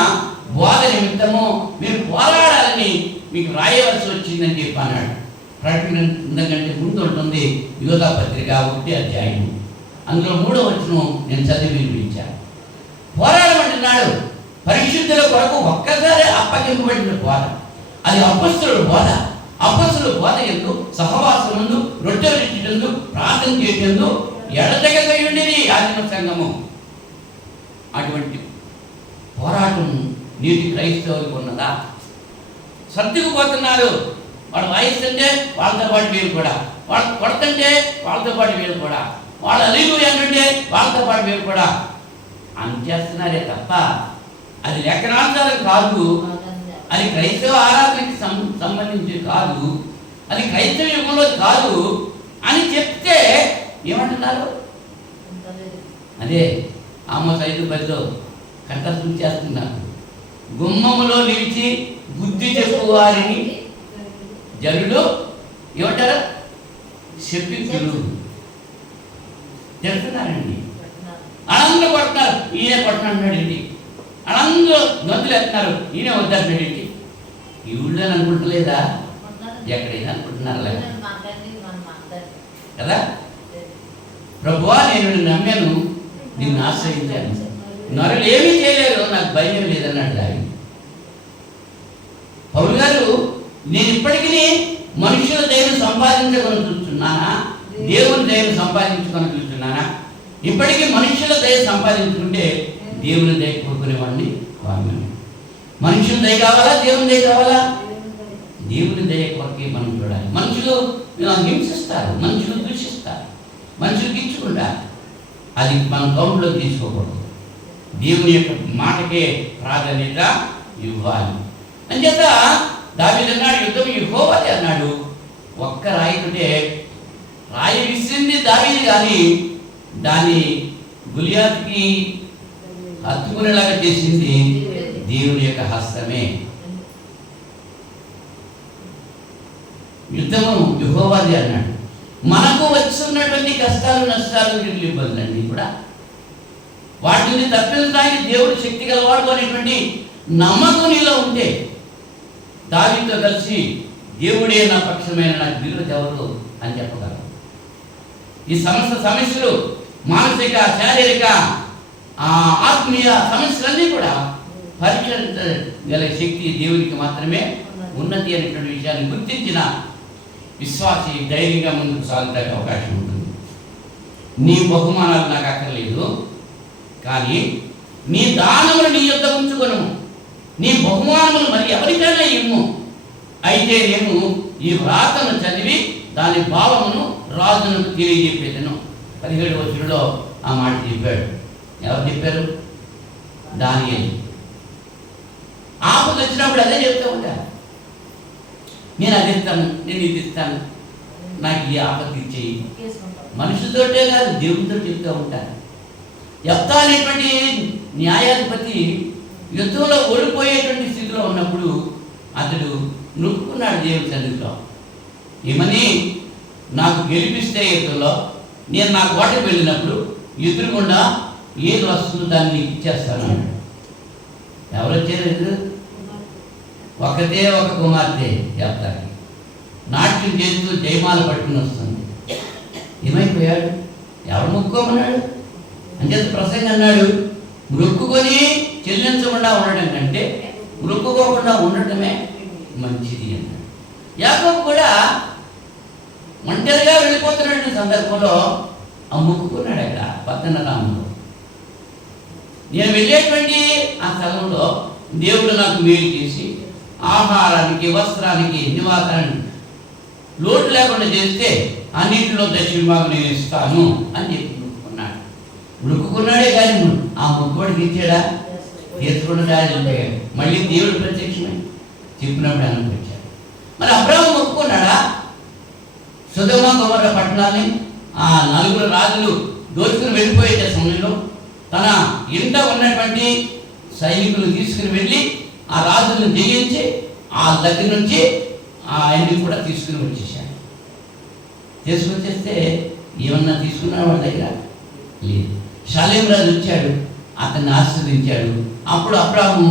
బోధ నిమిత్తము మీరు పోరాడాలని మీకు రాయవలసి వచ్చిందని చెప్పి అన్నాడు. ప్రకటన కంటే ముందు ఉంటుంది యూదా పత్రిక 1వ అధ్యాయం, అందులో 3వ వచనం నేను చదివి వినిపించాను. పోరాడమంటున్నాడు. పరిశుద్ధుల కొరకు ఒక్కసారి అప్పగింపబడిన బోధ, అది అపొస్తలుల బోధ. అపొస్తలుల బోధ ఎందు, సహవాసముందు, రొట్టెలు ఇచ్చేటందు, ప్రార్థన చేసేందు ఎడతెగక ఉండేది ఆదిమ సంఘము. అటువంటి పోరాటం నీటి క్రైస్తవులకు ఉన్నదా? సర్దుకుపోతున్నారు. వాడు వాయిస్తుంటే వాళ్ళతో పాటు వీళ్ళు కూడా, వాళ్ళు కొడుతుంటే వాళ్ళతో పాటు వీళ్ళు కూడా, వాళ్ళు అలీలు ఏంటంటే వాళ్ళతో పాటు వీళ్ళు కూడా అని చేస్తున్నారే తప్ప అది లేఖనాంతరం కాదు, అది క్రైస్తవ ఆరాధనకి సంబంధించి కాదు, అది క్రైస్తవ యుగంలో కాదు అని చెప్తే ఏమంటున్నారు? అదే ఆమోస్ 5:10 కంఠస్థం చేస్తున్నారు. గుమ్మములో నిలిచి బుద్ధి చెప్పు వారిని జనులు ఏమంటారు? శపితులు చెప్తున్నారండి. అనంగా కొడుతున్నారు, ఈయన కొడుతున్నాడు. అనంగా గంతులు ఎత్తున్నారు, ఈయన వద్దంటాడు. ఈ ఊళ్ళో అనుకుంటలేదా? ఎక్కడైనా అనుకుంటున్నారు కదా? ప్రభువా, నేను నిన్ను నమ్మాను, నిన్ను ఆశ్రయించాను, నరులు ఏమీ చేయలేరు, నాకు భయం లేదన్నాడు దావీదు. పౌలు గారు, నేను ఇప్పటికీ మనుషుల దయను సంపాదించుకొని చూస్తున్నానా, దేవుని దయను సంపాదించుకొని చూస్తున్నానా? ఇప్పటికీ మనుషుల దయ సంపాదించుకుంటే దేవుని దయ కోరుకునేవాడిని కాదు. మనుషుల దయ కావాలా, దేవుని దయ కావాలా? దేవుని దయ కొరకే మనం చూడాలి. మనుషులు హింసిస్తారు, మనుషులు దూషిస్తారు, మనుషులు గిచ్చుకుంటారు. అది మనం కౌంట్లో తీసుకోకూడదు. దేవుని యొక్క మాటకే ప్రాధాన్యత ఇవ్వాలి. అంచేత దావీదు అన్నాడు, యుద్ధం యెహోవాదే అన్నాడు. ఒక్క రాయితోటే రాయి విసిరింది దావీదు, కానీ దాన్ని గులియాతుకి హత్తుకునేలాగా చేసింది దేవుని యొక్క హస్తమే. యుద్ధము యెహోవాదే అన్నాడు. మనకు వస్తున్నటువంటి కష్టాలు, నష్టాలు, ఇబ్బందులన్నీ కూడా వాటిని తప్పించడానికి దేవుడు శక్తి గలవాడు అనేటువంటి నమ్మకం నీలో ఉంటే దావీదుతో కలిసి దేవుడే నా పక్షమైన నాకు విలువ ఎవరు అని చెప్పగలరు. ఈ సమస్యలు మానసిక, శారీరక, ఆత్మీయ సమస్యలన్నీ కూడా పరిష్కరించగల శక్తి దేవునికి మాత్రమే ఉన్నది అనేటువంటి విషయాన్ని గుర్తించిన విశ్వాసి ధైర్యంగా ముందుకు సాగడానికి అవకాశం ఉంటుంది. నీ బహుమానాలు నాకు అక్కర్లేదు, కానీ నీ దానములు నీ యొద్ద ఉంచుకొను, నీ బహుమానములు మరి ఎవరికైనా ఇమ్ము. అయితే నేను ఈ వ్రాతను చదివి దాని భావమును రాజునకు తెలియజెప్పేదను. 17వ వచనంలో ఆ మాట చెప్పాడు. ఎవరు చెప్పారు? దానియేలు. ఆపద వచ్చినప్పుడు అదే చెప్తూ ఉంటారు, నేను అది ఇస్తాను, నేను ఇది ఇస్తాను, నాకు ఈ ఆపద ఇచ్చేయి. మనిషితోటే కాదు దేవుడితో చెప్తూ ఉంటారు. యెఫ్తా అనేటువంటి న్యాయాధిపతి యుద్ధంలో ఓడిపోయేటువంటి స్థితిలో ఉన్నప్పుడు అతడు నొక్కున్నాడు దేవుని సన్నిధిలో. ఏమని? నాకు గెలిపిస్తే యుద్ధంలో నేను నా కోటకు వెళ్ళినప్పుడు ఎదురుకుండా ఏది వస్తుందో దాన్ని నీకు ఇచ్చేస్తాను. ఎవరు వచ్చారు ఎదురు? ఒకతే ఒక కుమార్తె యెఫ్తాకి నాట్యం చేస్తూ జయమాల పట్టుకుని వస్తుంది. ఏమైపోయాడు? ఎవరు మొక్కుకోమన్నాడు? అంచేత ప్రసంగం అన్నాడు, మొక్కుకొని చెల్లించకుండా ఉండటం కంటే మొక్కుకోకుండా ఉండటమే మంచిది అన్నాడు. యాకోబు కూడా ఒంటరిగా వెళ్ళిపోతున్న సందర్భంలో ఆ మొక్కుకున్నాడు. అక్కడ పద్దనరాములో నేను వెళ్ళేటువంటి ఆ స్థలంలో దేవుడు నాకు మేలు చేసి ఆహారానికి, వస్త్రానికి, నివాసానికి లోటు లేకుండా చేస్తే అన్నింటిలో దశమభాగం నేను ఇస్తాను అని చెప్పి మొక్కుకున్నాడు. మొక్కుకున్నాడే కానీ ఆ మొక్కుబడి తీర్చాడా? తీర్చకుండా దారిపోయాడు. మళ్ళీ దేవుడు ప్రత్యక్షమై చెప్పినప్పుడు అనుభవించాడు. మరి అబ్రాహాము మొక్కుకున్నాడా? సొదొమ గొమొర్రా పట్టణాన్ని ఆ 4 రాజులు దోచుకుని వెళ్ళిపోయే సమయంలో తన ఇంట ఉన్నటువంటి సైనికులు తీసుకుని వెళ్ళి ఆ రాజులను జయించి ఆ దగ్గర నుంచి ఆయన్ని కూడా తీసుకుని వచ్చేసాడు. తీసుకొచ్చేస్తే ఏమన్నా తీసుకున్నాడు వాళ్ళ దగ్గర? లేదు. షాలేం రాజు వచ్చాడు, అతన్ని ఆశీర్వదించాడు. అప్పుడు అబ్రాహాము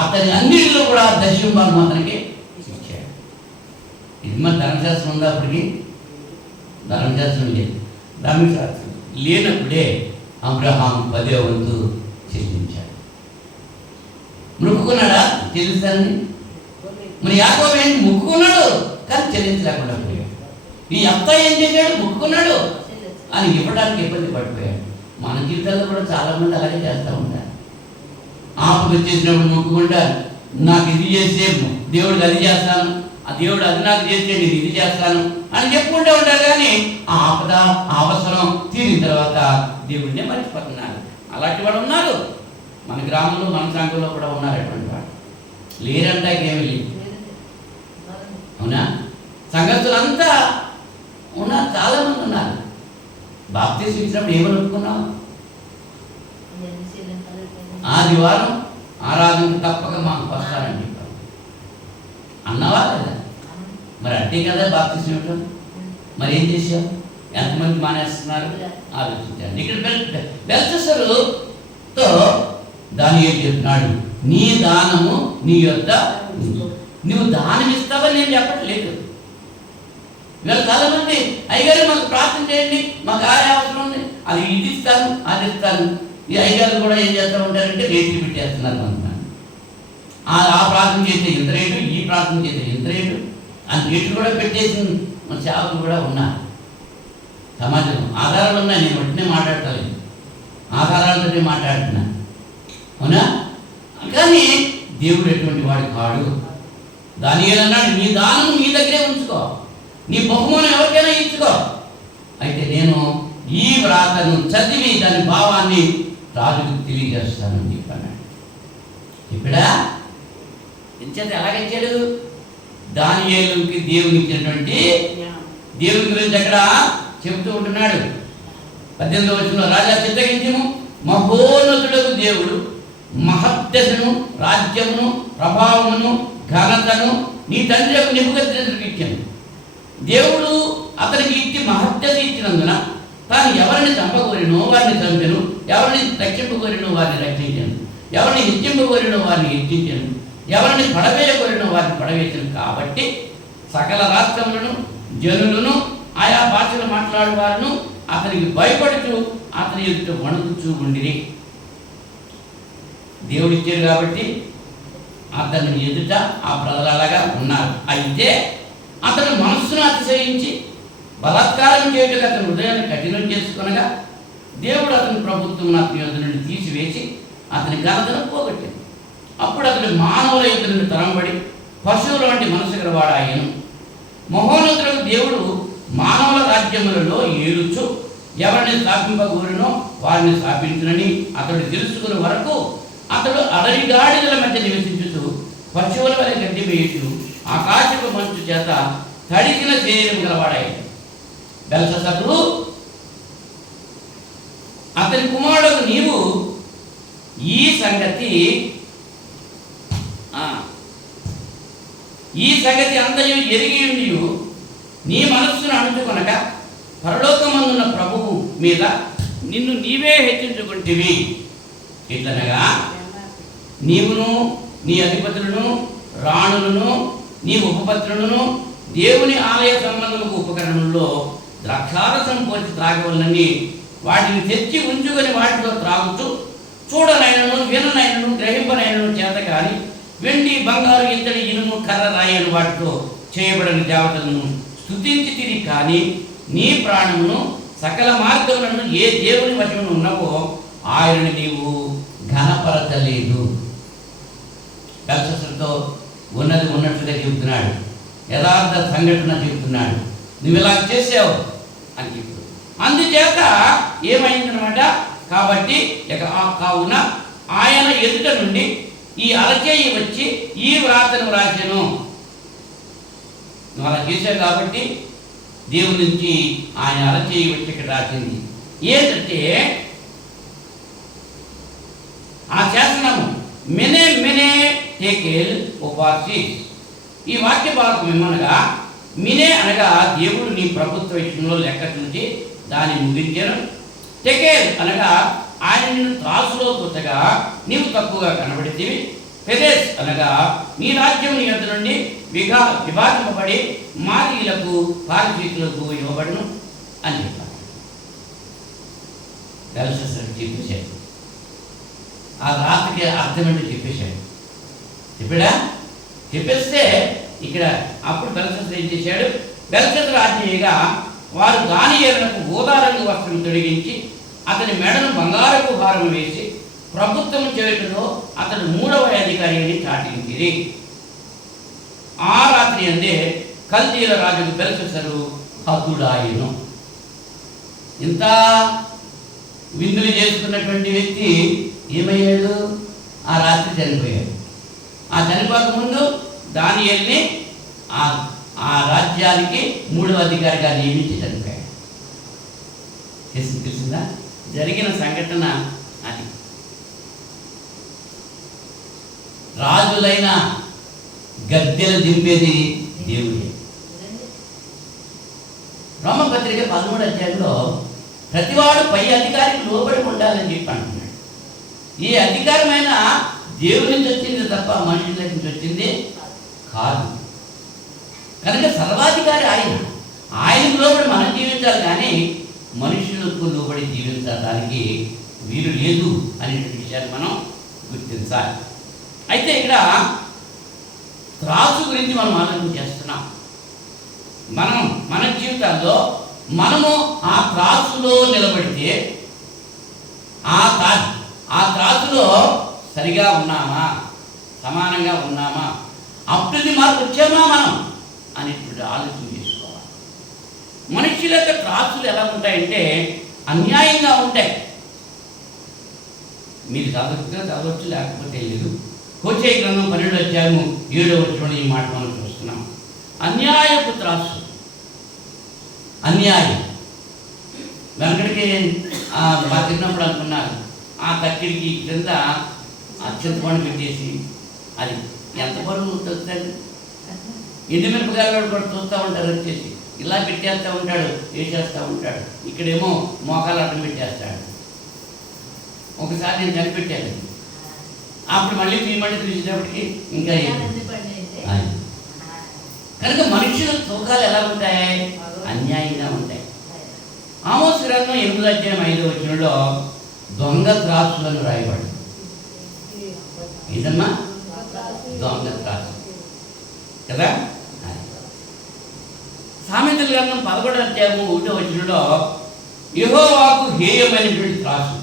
అతని అన్నిటిలో కూడా దశమభాగం అతనికి ఇచ్చాడు. ఇది మన ధర్మశాస్త్రం ఉందా? అప్పటికి ధర్మశాస్త్రం లేదు. ధర్మశాస్త్రం లేనప్పుడే అబ్రహాము 10వ వంతు చెల్లించాడు. మొక్కుకున్నాడా? చెల్లిస్తానని. మరి యాకోబు ఏంటి? మొక్కుకున్నాడు కానీ చెల్లించలేకుండా పోయాడు. ఈ యెఫ్తా ఏం చేశాడు? మొక్కుకున్నాడు అని ఇవ్వడానికి ఇబ్బంది పడిపోయాడు. మన జీవితాల్లో కూడా చాలామంది అలాగే చేస్తూ ఉంటారు. ఆపద వచ్చేసినప్పుడు మొక్కుకుంటారు, నాకు ఇది చేస్తే దేవుడికి అది చేస్తాను, ఆ దేవుడు అది నాకు చేస్తే నేను ఇది చేస్తాను అని చెప్పుకుంటూ ఉంటారు. కానీ ఆ ఆపద, ఆ అవసరం తీరిన తర్వాత దేవుడినే మర్చిపోతున్నారు. అలాంటి వాడు ఉన్నారు మన గ్రామంలో, మన సంఘంలో కూడా ఉన్నారు. అటువంటి వాడు లేరంటే ఏమి లేదు. అవునా? సంఘస్థులంతా ఉన్నారు, చాలామంది ఉన్నారు. బాప్తిస్మం ఇచ్చినప్పుడు ఏమని ఒప్పుకున్నావు? ఆదివారం ఆరాధనకు తప్పక మాకు వస్తారని చెప్పాను అన్నావా లేదా? మరి అంటే కదా బాప్తిస్మం ఇవ్వటం. మరి ఏం చేసావు? ఎంతమంది మానేస్తున్నారు ఆలోచించండి. ఇక్కడ బెల్షస్సరుతో దానియేలు చెప్తున్నాడు, నీ దానము నీ యొద్ద నువ్వు దానం ఇస్తావని నేను చెప్పట్లేదు. ఇవాళ చాలామంది అయ్యగారు మాకు ప్రార్థన చేయండి, మాకు అవసరం ఉంది, అది ఇది ఇస్తాను, అది ఇస్తాను. ఈ అయ్యగారు కూడా ఏం చేస్తూ ఉంటారంటే రేట్లు పెట్టేస్తున్నారు కొంతమంది. ఆ ప్రార్థన చేస్తే ఇంత రేటు, ఈ ప్రార్థన చేస్తే ఇంత రేటు అని రేట్లు కూడా పెట్టేసి మన సేవకులు కూడా ఉన్నారు సమాజంలో. ఆధారాలు ఉన్నాయి, నేను వెంటనే మాట్లాడతలేదు, ఆధారాలతో మాట్లాడుతున్నాను. అవునా? కానీ దేవుడు ఎటువంటి వాడు కాడు. దానియేలు అన్నాడు, నీ దానం నీ దగ్గరే ఉంచుకో, నీ బహుమానం ఎవరికైనా ఇచ్చుకో. అయితే నేను ఈ వ్రాతను చదివి దాని భావాన్ని రాజుకు తెలియజేస్తానని చెప్పాను. ఇప్పుడా ఎంచేత ఎలాగిచ్చాడు? దానియేలుకి దేవుని ఇచ్చినటువంటి దేవుని గురించి అక్కడ చెబుతూ ఉంటున్నాడు. 18వ వచనంలో, రాజా చిత్తగించుము, మహోన్నతుడకు దేవుడు మహత్తెను, రాజ్యమును, ప్రభావమును, ఘనతను నీ తండ్రి యొక్క నెబుకద్నెజరుకు ఇచ్చాను. దేవుడు అతనికి ఇచ్చి మహత్తత ఇచ్చినందున తాను ఎవరిని చంపగోరినో వారిని చంపెను, ఎవరిని రక్షింపగోరినో వారిని రక్షించాను, ఎవరిని హెచ్చింపగోరినో వారిని హెచ్చించాను, ఎవరిని పడవేయగోరినో వారిని పడవేశాను. కాబట్టి సకల రాష్ట్రములను, జనులను, ఆయా భాషలు మాట్లాడే వారిను అతనికి భయపడుతూ అతని ఎదుట వణుకుచూ ఉండిరి. దేవుడు ఇచ్చాడు కాబట్టి అతని ఎదుట ఆ ప్రజలలాగా ఉన్నారు. అయితే అతను మనస్సును అతిశయించి బలాత్కారం చేయటకు అతని హృదయాన్ని కఠినం చేసుకొనగా దేవుడు అతని ప్రభుత్వం అతని యొద్ద నుండి తీసివేసి అతని ఘనతను పోగొట్టింది. అప్పుడు అతడు మానవుల యొద్ద నుండి తరంబడి పశువుల వంటి మనసు గలవాడాయను. మహోన్నతులకు దేవుడు మానవుల రాజ్యములలో ఏలుచు ఎవరిని స్థాపింపగోరినో వారిని స్థాపించునని అతడు తెలుసుకునే వరకు అతడు అడవిగాడిదల మధ్య నివసించుతూ పశువుల వలె గడ్డి వేయుచు ఆకాశపు మంచు చేత తడిసిన శరీరం గలవాడాయి. బెల్షస్సరు అతని కుమారుడు నీవు ఈ సంగతి అంతయు ఎరిగి ఉండియు నీ మనస్సును అణుచుకొనక పరలోకమందున్న ప్రభువు మీద నిన్ను నీవే హెచ్చించుకుంటివి. ఇట్లనగా నీవును నీ అధిపతులను రాణులను నీ ఉపపత్రులను దేవుని ఆలయ సంబంధముకు ఉపకరణంలో ద్రాక్షారసం పోసి త్రాగవలనని వాటిని తెచ్చి ఉంచుకొని వాటిలో త్రాగుతూ చూడనైనను విననైనను గ్రహింపనైనను చేత కానీ వెండి బంగారు ఇత్తడి ఇనుము కర్ర రాయని వాటితో చేయబడిన దేవతలను స్తుతించి తిరిగి కానీ నీ ప్రాణమును సకల మార్గములను ఏ దేవుని వశమును ఉన్నవో ఆయనను నీవు ఘనపరచలేదు. బెల్షస్సరుతో ఉన్నది ఉన్నట్లుగా చెబుతున్నాడు, యథార్థ సంఘటన చెబుతున్నాడు. నువ్వు ఇలా చేసావు అని చెప్తూ అందుచేత ఏమైందనమాట. కాబట్టి కావున ఆయన ఎదుట నుండి ఈ అరచేయి వచ్చి ఈ వ్రాతను వ్రాసెను. నువ్వు అలా చేశావు కాబట్టి దేవుని నుంచి ఆయన అరచేయి వచ్చి ఇక్కడ రాసింది. ఏంటంటే ఆ శాసనము మెనే మెనే టేకేల్ ఉపాసిస్. ఈ వాక్య భాగం ఏమనగా మినే అనగా దేవుడు నీ ప్రభుత్వ విషయంలో లెక్క చూసి దాన్ని ముగించాను. టెకేల్ అనగా ఆయన నిన్ను త్రాసులో తూచగా నీవు తక్కువగా కనబడితివి. పెదేస్ అనగా నీ రాజ్యం నీ యొద్ద నుండి విభాగింపబడి మారీలకు పారిశీకులకు ఇవ్వబడును అని చెప్పాడు. బెల్షస్సరు చెప్పేశాడు. ఆ రాత్రికి అర్థమేంటో చెప్పేశాడు. చెప్పేస్తే ఇక్కడ అప్పుడు బెల్షస్సరు ఏం చేశాడు. బెల్షస్సరు ఆజ్ఞగా వారు దానియేలునకు ఊదా రంగు వస్త్రం తొడిగించి అతని మెడను బంగారపు హారం వేసి ప్రభుత్వం చేయుటలో అతడు 3వ అధికారి అని చాటించిరి. ఆ రాత్రి అందే కల్దీయుల రాజుకు బెల్షస్సరు హతుడాయను. ఇంత విందులు చేసుకున్నటువంటి వ్యక్తి ఏమయ్యాడు? ఆ రాత్రి చనిపోయాడు. ఆ చనిపోక ముందు దానియేలుని ఆ రాజ్యానికి 3వ అధికారిగా నియమించి చనిపోయాడు. తెలిసిందా జరిగిన సంఘటన అది. రాజులైన గద్దెలు దింపేది దేవుడే. రోమపత్రిక 13వ అధ్యాయంలో ప్రతివాడు పై అధికారికి లోబడి ఉండాలని చెప్పి అంటున్నాడు. ఈ అధికారమైన దేవుడి నుంచి వచ్చింది తప్ప మనుషుల నుంచి వచ్చింది కాదు. కనుక సర్వాధికారి ఆయనకు లోబడి మనం జీవించాలి, కానీ మనుషులకు లోబడి జీవించడానికి వీలు లేదు అనేటువంటి విషయాన్ని మనం గుర్తించాలి. అయితే ఇక్కడ త్రాసు గురించి మనం ఆలోచన చేస్తున్నాం. మన జీవితాల్లో మనము ఆ త్రాసులో నిలబడితే ఆ త్రాసులో సరిగా ఉన్నామా, సమానంగా ఉన్నామా, అభివృద్ధి మార్పు వచ్చామా మనం అనేటువంటి ఆలోచన చేసుకోవాలి. మనుషుల యొక్క త్రాసులు ఎలా ఉంటాయంటే అన్యాయంగా ఉంటాయి. మీరు చదవచ్చు లేకపోతే లేదు. హోషేయ గ్రంథం 12వ అధ్యాయము 7వ వచనంలో ఈ మాట మనం చూస్తున్నాం. అన్యాయపు త్రాసు, అన్యాయం. వెనకడికి మా తిన్నప్పుడు అనుకున్నారు, ఆ తక్కిడికి క్రింద చింతపండు పెట్టేసి అది ఎంత బరువు తొలుతుంది. ఎండుమిరపకాయలు కూడా చూస్తూ ఉంటారు, వచ్చేసి ఇలా పెట్టేస్తూ ఉంటాడు, వేసేస్తూ ఉంటాడు. ఇక్కడేమో మోకాలు అడ్డం పెట్టేస్తాడు. ఒకసారి నేను కనిపెట్టాను, అప్పుడు మళ్ళీ తీయమంటే చూసేటప్పటికి ఇంకా కనుక మనుషుల తూకాలు ఎలా ఉంటాయి? అన్యాయంగా ఉంటాయి. ఆమోస్ గ్రంథం 8వ అధ్యాయం 5వ వచనంలో దొంగ త్రాసులను రాయబడి. ఇదమ్మా దొంగ త్రాసు కదా. సామెతల గ్రంథం 11వ అధ్యాయం 1వ వచనంలో యెహోవాకు హేయమైనటువంటి త్రాసు,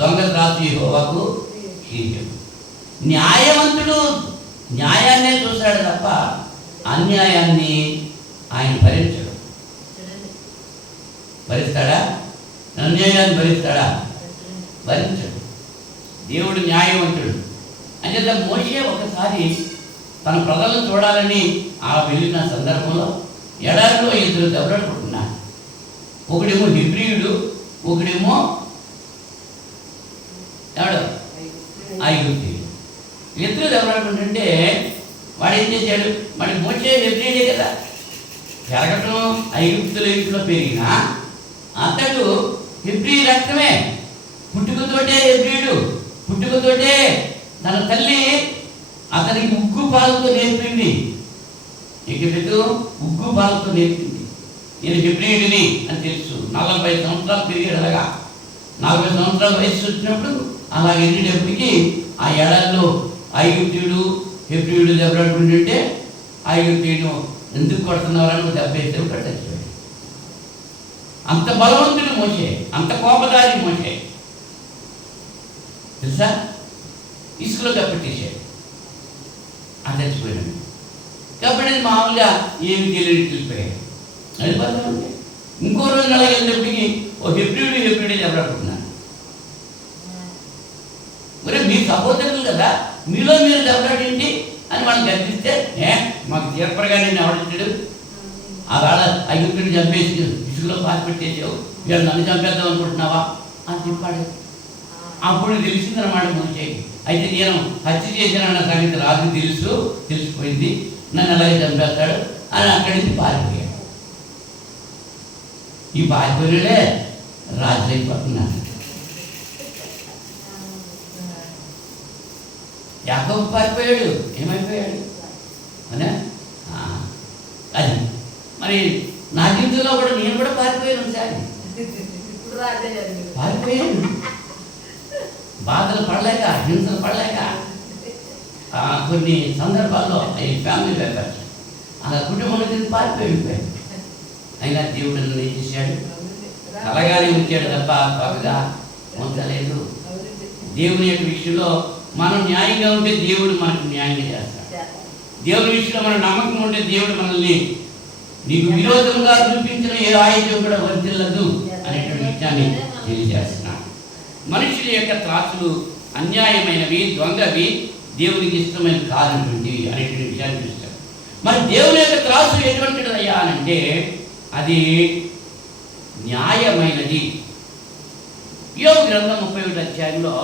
దొంగ త్రాసు యెహోవాకు హేయం. న్యాయవంతుడు న్యాయాన్నే చూశాడు తప్ప అన్యాయాన్ని ఆయన భరించడు. భరిస్తాడా? అన్యాయాన్ని భరిస్తాడా? భరించడు. దేవుడు న్యాయవంతుడు. అంచేత మోషే ఒకసారి తన ప్రజలను చూడాలని ఆ వెళ్ళిన సందర్భంలో ఎడారిలో 2 దెబ్బలాడుకుంటున్నారు. ఒకడేమో హెబ్రీయుడు, ఒకడేమో ఎవడు? ఐగుప్తీయుడు. ఇద్దరు దెబ్బలాడుకుంటుంటే వాడు ఏం చేశాడు? వాడి మోసే హెబ్రీడే కదా, పెరగటం ఐగుప్తుల ఇంట్లో పెరిగినా అతడు హెబ్రీ రక్తమే, పుట్టుకతోటే హెబ్రీయుడు, పుట్టుకతోటే తన తల్లి అతనికి ఉగ్గు పాలతో నేర్పింది. ఇక పెట్టు ఉగ్గు పాలతో నేర్పింది. నేను హెబ్రీయుడిని అని తెలుసు. 40 సంవత్సరాలు తిరిగాడు. అలాగా 40 సంవత్సరాల వయసు వచ్చినప్పుడు అలా వెళ్ళేటప్పటికి ఆ ఏడాదిలో ఐగుప్తీయుడు హెబ్రీయుడు దెబ్బలాడుకుంటుంటే ఐగుప్తీయుడు ఎందుకు కొడుతున్నారని దెబ్బ వేస్తే చచ్చిపోయాడు. అంత బలవంతుడు మోసే, అంత కోపదారి మోసే తెలుసా. ఇసుకలో కప్పెట్టేశాడు, అది చచ్చిపోయాడు. కాబట్టి మామూలుగా ఏమి తెలియపోయాడు. అది బాగా ఉంది. ఇంకో రోజు నెల వెళ్ళేటప్పటికి ఓ హెబ్రీయుడు దెబ్బలాడుకుంటున్నాను. మరి మీ సహోదరులు కదా, మీలో మీరు దెబ్బలాడేంటి అని మనం గర్తిస్తే మాకు తీర్పరగా నేను ఆవిడించాడు. ఆ వేళ ఐగుప్తుని చంపేసి ఇసుకలో పాతి పెట్టేసావు, వీళ్ళు నన్ను చంపేద్దాం అనుకుంటున్నావా అని చెప్పాడు. అప్పుడు తెలిసిందనమాట మోసేకి. అయితే నేను హత్య చేశానన్న సంగతి రాజు తెలిసిపోయింది, నన్ను అలాగే చంపేస్తాడు అని అక్కడి నుంచి పారిపోయాడు. ఈ పారిపోయినడే రాజు అయిపోతున్నాడు. యాకోబు పారిపోయాడు, ఏమైపోయాడు అనే అది. మరి నా జీవితంలో కూడా నేను కూడా పారిపోయాను. ఒకసారి పారిపోయాను, బాధలు పడలేక, హింసలు పడలేక, కొన్ని సందర్భాల్లో ఈ ఫ్యామిలీ మెంబర్స్ అలా కుటుంబంలో పారిపోయాడు. అయినా దేవుడు నన్ను ఏం చేశాడు? కలగానే ఉంచాడు తప్ప పగగా ఉంచలేదు. దేవుని యొక్క విషయంలో మనం న్యాయంగా ఉంటే దేవుడు మనకు న్యాయంగా చేస్తాడు. దేవుని విషయంలో మన నమ్మకం ఉంటే దేవుడు మనల్ని నీకు విరోధంగా చూపించిన ఏ ఆయుధం కూడా వర్తిల్లదు అనేటువంటి విషయాన్ని తెలియజేస్తున్నాడు. మనుషుల యొక్క త్రాసులు అన్యాయమైనవి, దొంగవి, దేవునికి ఇష్టమైన కానటువంటివి అనేటువంటి విషయాన్ని చూస్తాడు. మరి దేవుని యొక్క త్రాసు ఎటువంటిది అయ్యా అని అంటే అది న్యాయమైనది. యోబు గ్రంథం 31 అధ్యాయంలో,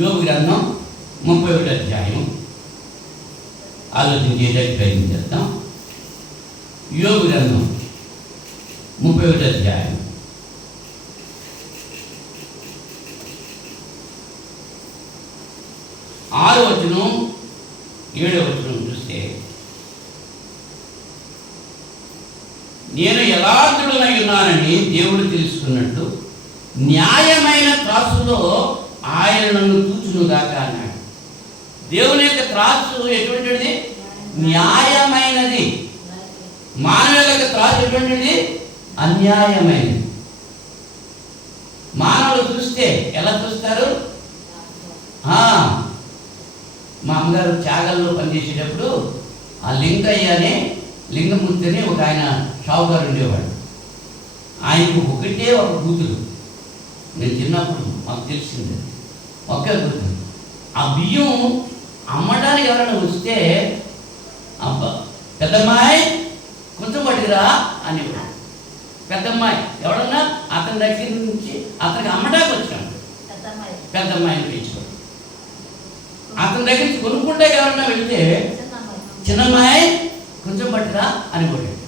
యోబు గ్రంథం 31 అధ్యాయం ఆలోచించేటట్టు ప్రయత్నించేద్దాం. యోబు గ్రంథం 31 అధ్యాయం 6వ వచనం 7వ వచనం చూస్తే, నేను యథార్థుడనై ఉన్నానని దేవుడు తెలుసుకున్నట్టు న్యాయమైన త్రాసులో ఆయన నన్ను తూచునుగాక అన్నాడు. దేవుని యొక్క త్రాసు ఎటువంటిది? న్యాయమైనది. మానవుల యొక్క త్రాసు ఎటువంటిది? అన్యాయమైనది. మానవులు చూస్తే ఎలా చూస్తారు? మా అమ్మగారు త్యాగంలో పనిచేసేటప్పుడు ఆ లింగయ్య అనే లింగమూర్తి అని ఒక ఆయన షావుగారు ఉండేవాడు. ఆయనకు ఒకటే ఒక కూతురు. నేను చిన్నప్పుడు మాకు తెలిసింది ఒకే కూతురు. ఆ బియ్యం అమ్మడానికి ఎవరైనా వస్తే అబ్బా పెద్దమ్మాయి కొంచెం పట్టుకురా అనేవాడు. పెద్దమ్మాయి ఎవడన్నా అతని దగ్గర నుంచి అతనికి అమ్మడానికి వచ్చాడు. పెద్దమ్మాయిని పెంచుకోడు. అతని దగ్గర నుంచి కొనుక్కుంటే ఎవరన్నా వెళ్తే చిన్నమ్మాయి కొంచెం పట్టురా అని కొట్టాడు.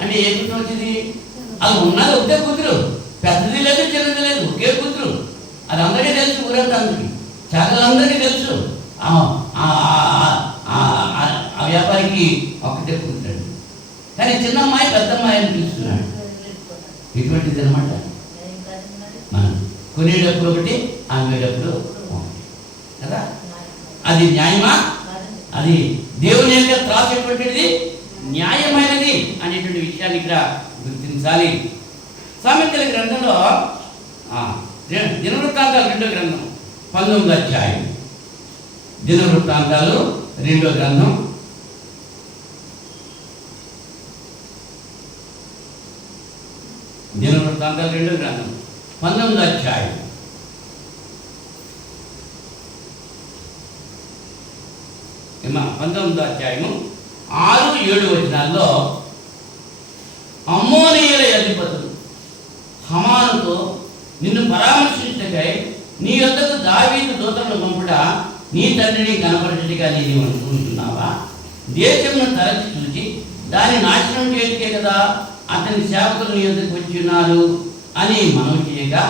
అంటే ఏ కూతురు వచ్చింది? అది ఉన్నది ఒకే కూతురు, పెద్దది లేదు చిన్నది లేదు, ఒకే కూతురు. అది అందరికీ తెలుసు, ఊరంతా అందరికీ, చాకలందరికీ తెలుసు. ఆ వ్యాపారికి ఒక్కటే కూతురాడు. కానీ చిన్నమ్మాయి పెద్దమ్మాయి అని పిలుస్తున్నాడు. ఇటువంటిది అనమాట. మనం కొనేటప్పుడు ఒకటి, అమ్మేటప్పుడు కదా. అది న్యాయమా? అది దేవుని యొక్క త్రాసు ఎటువంటిది? న్యాయమైనది అనేటువంటి విషయాన్ని ఇక్కడ గుర్తించాలి. సామెతల గ్రంథంలో దినవృత్తాంతాలు 2వ గ్రంథం 19వ అధ్యాయం, దినవృత్తాంతాలు 2వ గ్రంథం 19వ అధ్యాయం 19వ అధ్యాయము 6-7 వచనాల్లో అమ్మోనీయుల అధిపతులు హమానుతో నిన్ను పరామర్శించక వచ్చాయి. నీ యొద్దకు దావీదు దూతలను పంపుట నీ తండ్రిని కనపరచుటగా నీవు అనుకుంటున్నావా? దేశమును తరచి చూచి దాన్ని నాశనం చేయటే కదా అతని సేవకులు నీ యొద్దకు వచ్చి ఉన్నారు అని మనవి చేయగా,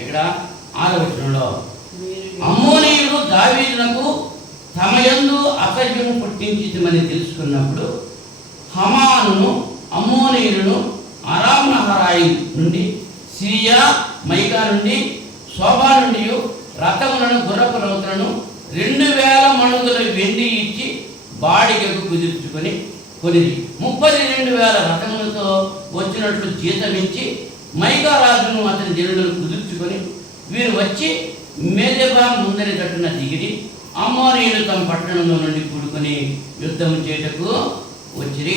ఇక్కడ 6వ వచనంలో అమ్మోనీయులు దావీదునకు తమ యందు అసహ్యము పుట్టించిమని తెలుసుకున్నప్పుడు హమానును అమ్మోనీయులను అరామ్ నహరాయిం నుండి సిరియా మైకా నుండి శోభా నుండి రథములను గుర్రపు రౌతులను 2000 మణుగుల వెండి ఇచ్చి బాడిగకు కుదుర్చుకొని కొనిది 32,000 రథములతో వచ్చినట్లు జీతమిచ్చి మైకా రాజును అతని జనులను కుదుర్చుకొని వీరు వచ్చి మేదెబా ముందరి తట్టున దిగిరి అమ్మోనీయులు తమ పట్టణంలో నుండి కూడుకొని యుద్ధం చేయటకు వచ్చిరి.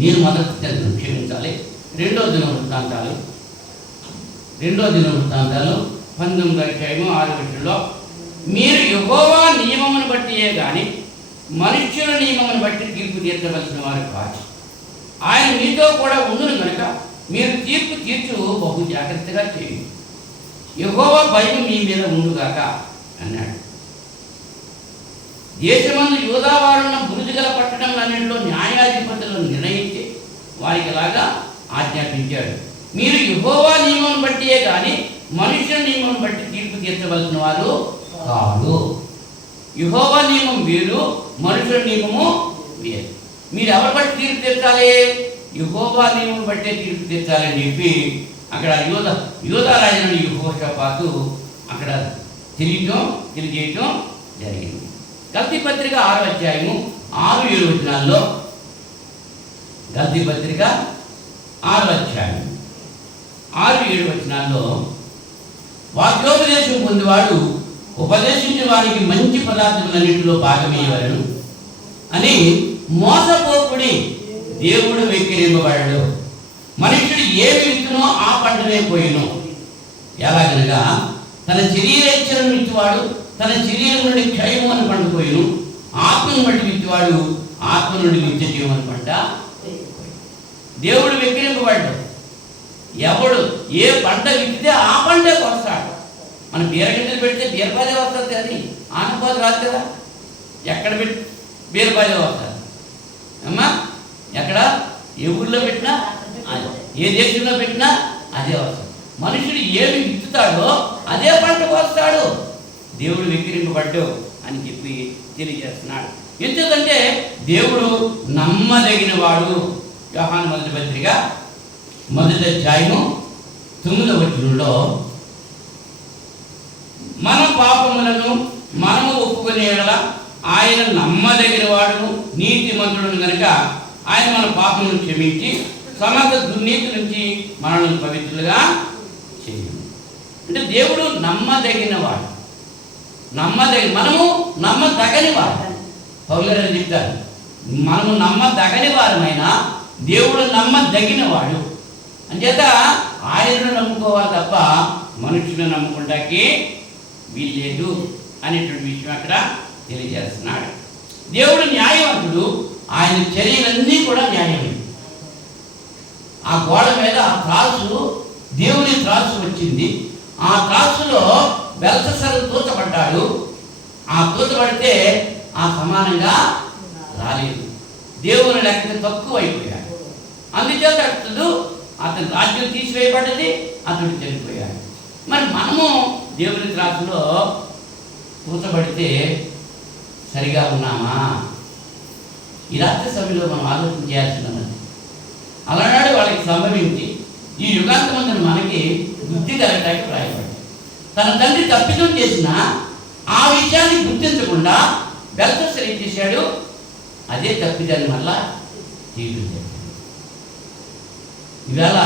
నేను మొదటి క్షమించాలి. రెండో దిన వృత్తాంతాలు 19వ అధ్యాయము 6వ వచనంలో మీరు యెహోవా నియమమును బట్టియే గాని మనుష్యుల నియమమును బట్టి తీర్పు తీర్చవలసిన వారు కాదు. ఆయన మీతో కూడా ఉండును కనుక మీరు తీర్పు తీర్చు బహు జాగ్రత్తగా చేయండి. యెహోవా భయం మీ మీద ఉండుగాక అన్నాడు. దేశమందు యూదావారున్న బురుజుగల పట్టణంలన్నింటిలో న్యాయాధిపతులను నిర్ణయించి వారికి అలాగా ఆజ్ఞాపించాడు. మీరు యెహోవా నియమం బట్టియే కానీ మనుష్యుల నియమం బట్టి తీర్పు తీర్చవలసిన వారు కాదు. యెహోవా నియమం వేరు, మనుషుల నియమము వేరు. మీరు ఎవరు బట్టి తీర్పు తీర్చాలి? యెహోవా నియమం బట్టే తీర్పు తీర్చాలని చెప్పి అక్కడ యూదా రాజుని యెహోషాపాతు అక్కడ తెలియజేయటం జరిగింది. గల్తీ పత్రిక 6వ అధ్యాయము 6-7 వచనాల్లో గల్తీ పత్రిక 6వ అధ్యాయం 6-7 వచనాల్లో వాక్యోపదేశం పొందివాడు ఉపదేశించే వారికి మంచి పదార్థములన్నింటిలో భాగమయ్యేవారు అని మోసపోకుడి దేవుడు వెక్కిరింపబడడు. మనుష్యుడు ఏమి విత్తునో ఆ పంటనే పోయిను. ఎలాగనగా తన శరీరేచ్ఛను విత్తువాడు తన శరీరం నుండి క్షయము అని పంట పోయిను, ఆత్మను బట్టి విత్తువాడు ఆత్మ నుండి నిత్య జీవం అని పంట. దేవుడు వెక్కిరింపబడ్డాడు. ఎవడు ఏ పంట విత్తితే ఆ పంటే వస్తాడు. మన బీరగింజలు పెడితే బీరపాదే వస్తుంది కానీ ఆనపాదు రాదు కదా. ఎక్కడ పెట్టి బీరపాదే వస్తుంది అమ్మా, ఎక్కడ ఏ ఊళ్ళో పెట్టినా ఏ దేశంలో పెట్టినా అదే వస్తుంది. మనుషుడు ఏమి విత్తుతాడో అదే పంట వస్తాడు. దేవుడు వెక్కిరింపబడ్డావు అని చెప్పి తెలియజేస్తున్నాడు. ఎందుకంటే దేవుడు నమ్మదగిన వాడు. యోహాను మొదటి పత్రిక 1వ అధ్యాయము 9వ వచనంలో మన పాపములను మనము ఒప్పుకునే యెడల ఆయన నమ్మదగిన వాడును నీతిమంతుడును కనుక ఆయన మన పాపములను క్షమించి సమస్త దుర్నీతి నుంచి మనల్ని పవిత్రులుగా చేయండి. అంటే దేవుడు నమ్మదగిన వాడు. మనము నమ్మదగని వాడు. పౌలు గారు చెప్తారు, మనము నమ్మదగని వారమైనా దేవుడు నమ్మదగిన వాడు. అంచేత ఆయనను నమ్ముకోవాలి తప్ప మనుషులను నమ్ముకుంటాకి వీల్లేదు అనేటువంటి విషయం అక్కడ తెలియజేస్తున్నాడు. దేవుడు న్యాయవంతుడు. ఆయన చర్యలన్నీ కూడా న్యాయమే. ఆ గోడ మీద ఆ త్రాసు, దేవుని త్రాసు వచ్చింది. ఆ త్రాసులో బెల్షస్సరు తూచబడ్డాడు. ఆ తూచబడితే ఆ సమానంగా రాలేదు. దేవుని లెక్క తక్కువ అయిపోయాడు. అందుచేత అతని రాజ్యం తీసివేయబడ్డది, అతడు చనిపోయాడు. మరి మనము దేవుని త్రాసులో తూచబడితే సరిగా ఉన్నామా? ఈ రాత్రి సమయంలో మనం ఆలోచన చేయాల్సినది. అలానాడు వాళ్ళకి సంభవించి ఈ యుగాంతమందున మనకి బుద్ధి కలగటానికి ప్రాయపడ్డాడు. తన తండ్రి తప్పిదం చేసిన ఆ విషయాన్ని గుర్తించకుండా బెల్షస్సరు ఏం చేశాడు? అదే తప్పిదాన్ని మళ్ళా తీర్చాడు. ఇవాళ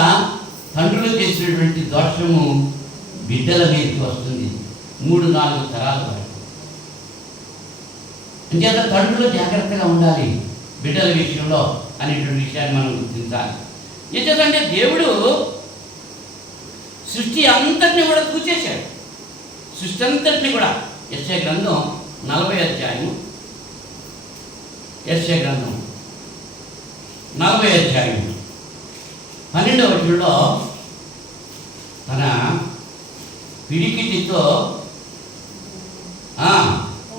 తండ్రులు చేసినటువంటి దోషము బిడ్డల మీదకి వస్తుంది 3-4 తరాల వరకు. అంచేత తండ్రులు జాగ్రత్తగా ఉండాలి బిడ్డల విషయంలో అనేటువంటి విషయాన్ని మనం గుర్తించాలి. ఎందుకంటే దేవుడు సృష్టి అంతటిని కూడా కూర్చేశాడు. సృష్టి అంతటిని కూడా యెషయా గ్రంథం 40వ అధ్యాయం 12వ వచనంలో పిడికిటితో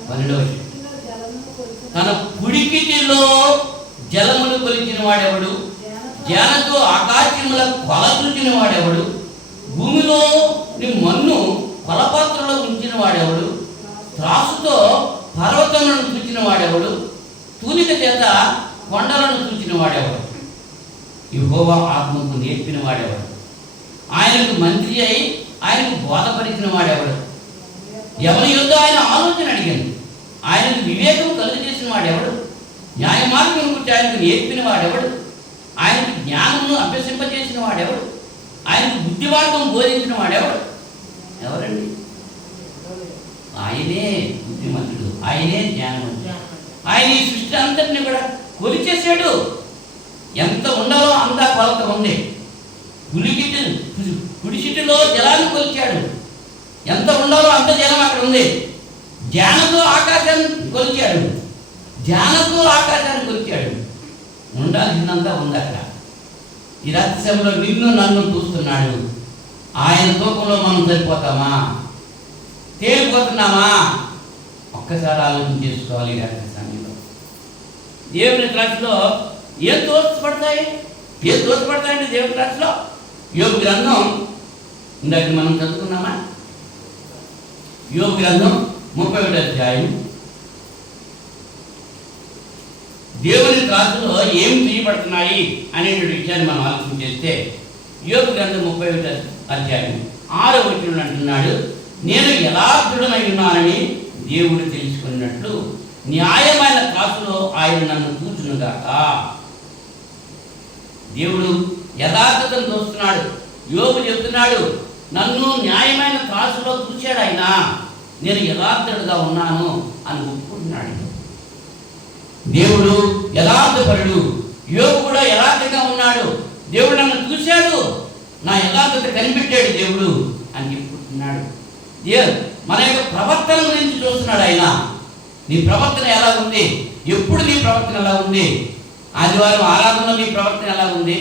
12వ తన పుడికిటిలో జలములు కొలిచిన వాడెవడు? జ్ఞానతో ఆకాశముల కొల చూచిన వాడెవడు? భూమిలో మన్ను కొలపాత్రలో ఉంచిన వాడెవడు? త్రాసుతో పర్వతములను చూచిన వాడెవడు? తూనిక చేత కొండలను చూచిన వాడెవడు? యెహోవా ఆత్మకు నేర్పిన వాడెవడు? ఆయనకు మంత్రి అయి ఆయనకు బోధపరిచిన వాడెవడు? ఎవరి యొద్ద ఆయన ఆలోచన అడిగాను, ఆయనకు వివేకం కలుగజేసిన వాడెవడు? న్యాయ మార్గం గురించి ఆయనకు నేర్పిన వాడెవడు? ఆయనకు జ్ఞానమును అభ్యసింపజేసిన వాడెవడు? ఆయనకు బుద్ధి మార్గం బోధించిన వాడెవడు? ఎవరండి? ఆయనే బుద్ధిమంతుడు, ఆయనే జ్ఞానవంతుడు. ఆయన ఈ సృష్టి అంతటిని కూడా కొలిచేశాడు. ఎంత ఉండాలో అంతా కొలత ఉంది. కుడిసిటిలో జలాన్ని కొలిచాడు. ఎంత ఉండాలో అంత జలం అక్కడ ఉంది. జ్ఞానంతో ఆకాశాన్ని కొలిచాడు. జ్ఞానంతో ఆకాశాన్ని కొలిచాడు. ఉండాల్సిందంతా ఉంది అక్కడ. ఈ రాత్రి సమయంలో నిన్ను నన్ను చూస్తున్నాడు. ఆయన తూకంలో మనం సరిపోతామా? తేలిపోతున్నామా? ఒక్కసారి ఆలోచన చేసుకోవాలి. ఈ రాత్రి సమయంలో దేవుని రాశిలో ఏం తోడ్పడతాయండి దేవుని రాశిలో? యోబు గ్రంథం ఇందాక మనం చదువుకున్నామా? యోబు గ్రంథం 31వ అధ్యాయం. దేవుని రాశిలో ఏం తీయబడుతున్నాయి అనేటువంటి విషయాన్ని మనం ఆలోచన చేస్తే యోబు గ్రంథం 31వ అధ్యాయం 6వ వచనంలో అంటున్నాడు, నేను యథార్థుడనై ఉన్నానని దేవుడు తెలుసుకున్నట్లు న్యాయమైన త్రాసులో ఆయన నన్ను కూర్చునుగాక. దేవుడు యథార్థతను చూస్తున్నాడు. యోబు చెబుతున్నాడు, నన్ను న్యాయమైన త్రాసులో చూశాడు ఆయన, నేను యథార్థుడుగా ఉన్నాను అని ఒప్పుకుంటున్నాడు. దేవుడు యథార్థపరుడు. యోబు కూడా యథార్థంగా ఉన్నాడు. దేవుడు నన్ను చూశాడు, నా యథార్థత కనిపెట్టాడు దేవుడు అని చెప్పుకుంటున్నాడు. మన యొక్క ప్రవర్తన గురించి చూస్తున్నాడు ఆయన. నీ ప్రవర్తన ఎలా ఉంది? ఎప్పుడు నీ ప్రవర్తన ఎలా ఉంది? ఆదివారం ఆరాధనలో నీ ప్రవర్తన ఎలా ఉంది?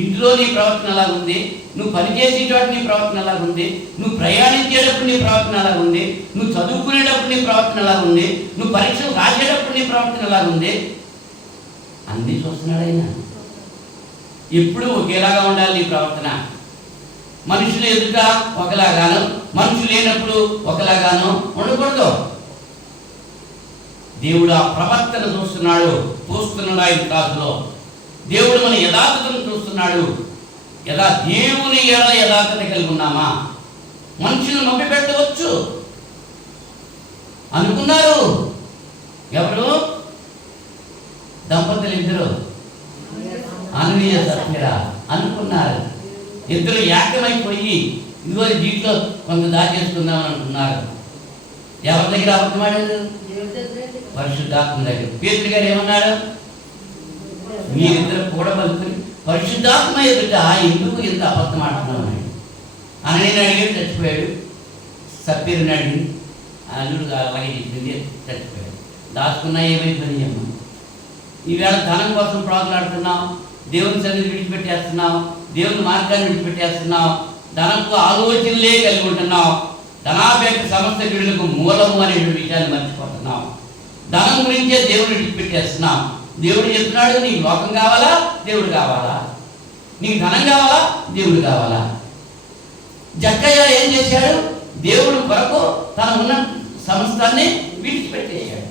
ఇంట్లో నీ ప్రవర్తన ఎలా ఉంది? నువ్వు పనిచేసే చోట నీ ప్రవర్తన ఎలా ఉంది? నువ్వు ప్రయాణించేటప్పుడు నీ ప్రవర్తన ఎలా ఉంది? నువ్వు చదువుకునేటప్పుడు నీ ప్రవర్తన ఎలా ఉంది? నువ్వు పరీక్షలు రాసేటప్పుడు నీ ప్రవర్తన ఎలా ఉంది? అన్నీ చూస్తున్నాడు ఆయన. ఎప్పుడు ఒకేలాగా ఉండాలి నీ ప్రవర్తన. మనుషులు ఎదుట ఒకలాగాను, మనుషులు లేనప్పుడు ఒకలాగాను ఉండకూడదు. దేవుడు ఆ ప్రవర్తన చూస్తున్నాడు ఆయన కాదులో. దేవుడు మన యథార్థతను చూస్తున్నాడు. దేవుని యథార్థత కలిగి ఉన్నామా? మనుషులను మభ్య పెట్టవచ్చు అనుకున్నారు. ఎవరు? దంపతులు ఇద్దరు, అననీయ సప్ఫీరా అనుకున్నారు. ఇద్దరు ఏకమైపోయి ఇదిగో దీంట్లో కొంత దాచేసుకుందామని అనుకున్నారు. ఎవరి దగ్గర అబద్ధమాడారు? పరిశుద్ధాత్మ దగ్గర. పేతురు గారు ఏమన్నాడు? మీరిద్దరు కూడా పలుకుని పరిశుద్ధాత్మ ఎదుట ఎందుకు ఇంత అబద్ధం ఆడుతున్నామని. అననీని అడిగాడు, చచ్చిపోయాడు. సప్పీరుని అడిగి అల్లుడు అలాగే చెప్పింది, చచ్చిపోయాడు. దాచుకున్నా ఏమైపోయింది అమ్మ? ఈవేళ ధనం కోసం ప్రాకులాడుతున్నావు, దేవుని సన్నిధి విడిచిపెట్టేస్తున్నావు, దేవుని మార్గాన్ని విడిచిపెట్టేస్తున్నావు, ధనపు ఆలోచనలే కలిగి ఉంటున్నావు, ధనాపేక్ష సమస్త కీడులకు మూలము అనే విషయాన్ని మర్చిపోతున్నావు, ధనం గురించే దేవుని విడిచిపెట్టేస్తున్నావు. దేవుడు చెప్తున్నాడు, నీకు లోకం కావాలా? దేవుడు కావాలా? నీకు ధనం కావాలా? దేవుడు కావాలా? జక్కయ్య ఏం చేశాడు? దేవుడు కొరకు తన ఉన్న సమస్తాన్ని విడిచిపెట్టేశాడు.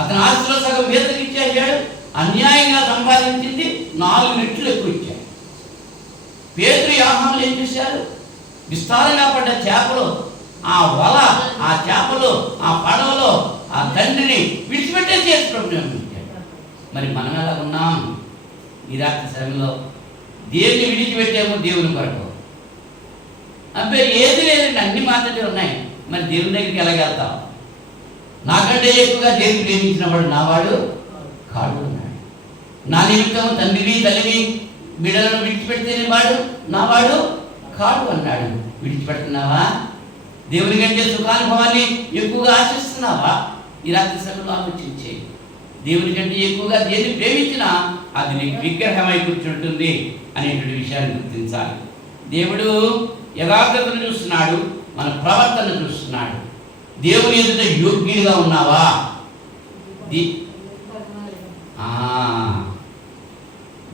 అతని ఆస్తిలో సగం వేతకి ఇచ్చేసాడు. అన్యాయంగా సంపాదించింది 4 రెట్లు ఎక్కువ ఇచ్చాడు. పేతురు యోహానులు ఏం చేశారు? విస్తారంగా పడ్డ చేపలు, ఆ వల, ఆ చేపలు, ఆ పడవలో ఆ తండ్రిని విడిచిపెట్టేసి చేసుకుంటున్నాం. మరి మనం ఎలా ఉన్నాం? ఈ రాత్రి సమయంలో దేవుని విడిచిపెట్టాము దేవుని కొరకు. అబ్బాయి ఏది లేదండి, అన్ని మాత్రమే ఉన్నాయి. మరి దేవుని దగ్గరికి ఎలాగెళ్తాం? నాకంటే ఎక్కువగా దేవుని ప్రేమించిన వాడు నావాడు కాడు అన్నాడు. నా నిమిత్తం తండ్రిని తల్లిని బిడ్డలను విడిచిపెడితేనే వాడు నావాడు కాడు అన్నాడు. విడిచిపెడుతున్నావా? దేవుని కంటే సుఖానుభవాన్ని ఎక్కువగా ఆశిస్తున్నావా? ఈ రాత్రి సమయంలో ఆలోచించే. దేవుని కంటే ఎక్కువగా దేన్ని ప్రేమించినా అది నీకు విగ్రహమై కూర్చుంటుంది అనేటువంటి విషయాన్ని గుర్తించాలి. దేవుడు యథార్థతను చూస్తున్నాడు, మన ప్రవర్తన చూస్తున్నాడు. దేవుని ఎదుట యోగ్యుడిగా ఉన్నావా?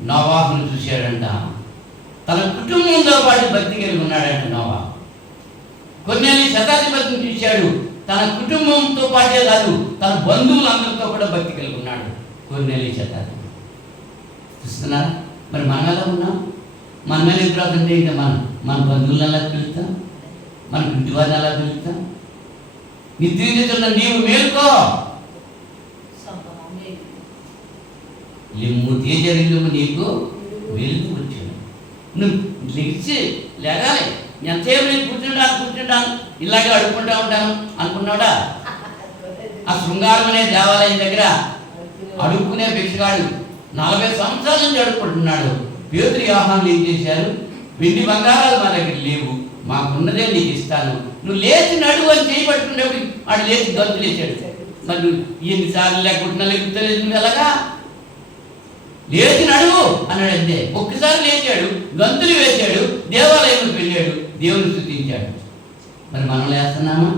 నోవాహును చూశాడంట, తన కుటుంబంతో పాటు భక్తి కలిగి ఉన్నాడంట నోవా. కొన్ని శతాధిపతిని చూశాడు, తన కుటుంబంతో పాటే కాదు తన బంధువులందరితో కూడా భక్తి కలిగి ఉన్నాడు. కొన్ని శతాధిపతి చూస్తున్నారా? మరి మనం ఎలా ఉన్నాం? మన మీద ఎదురవుతుంటే ఇంకా మన బంధువులను ఎలా పిలుస్తాం? మన ఇంటి వారిని ఎలా పిలుస్తాం? నిద్రించుతున్న నీవు మేలుకో, లిమ్ము తేజరిల్లుము నీకు వెలుగు వచ్చాను. నువ్వు లెగిచి లేగాలి. ఎంతసేపు నేను కూర్చుంటాను ఇలాగే అడుక్కుంటా ఉంటాను అనుకున్నాడా? ఆ శృంగారం అనే దేవాలయం దగ్గర అడుక్కునే భిక్షగాడు 40 సంవత్సరాల నుంచి అడుక్కుంటున్నాడు. పేతురు యోహానులు ఏం చేశారు? వెండి బంగారాలు మా దగ్గర లేవు, మాకున్నదే నీకు ఇస్తాను, నువ్వు లేచి నడువు అని చేయబట్టుకునేప్పుడు వాడు లేచి గంతులు వేసాడు. మరి నువ్వు ఎన్నిసార్లు లేకుంటున్నా లేకుతలేదు, నువ్వు ఎలాగా? లేచి నడువు అన్నాడు అంతే. ఒక్కసారి లేచాడు, గంతులు వేశాడు, దేవాలయంలోకి వెళ్ళాడు, దేవుని స్తుతించాడు. మరి మనం లేస్తున్నామా?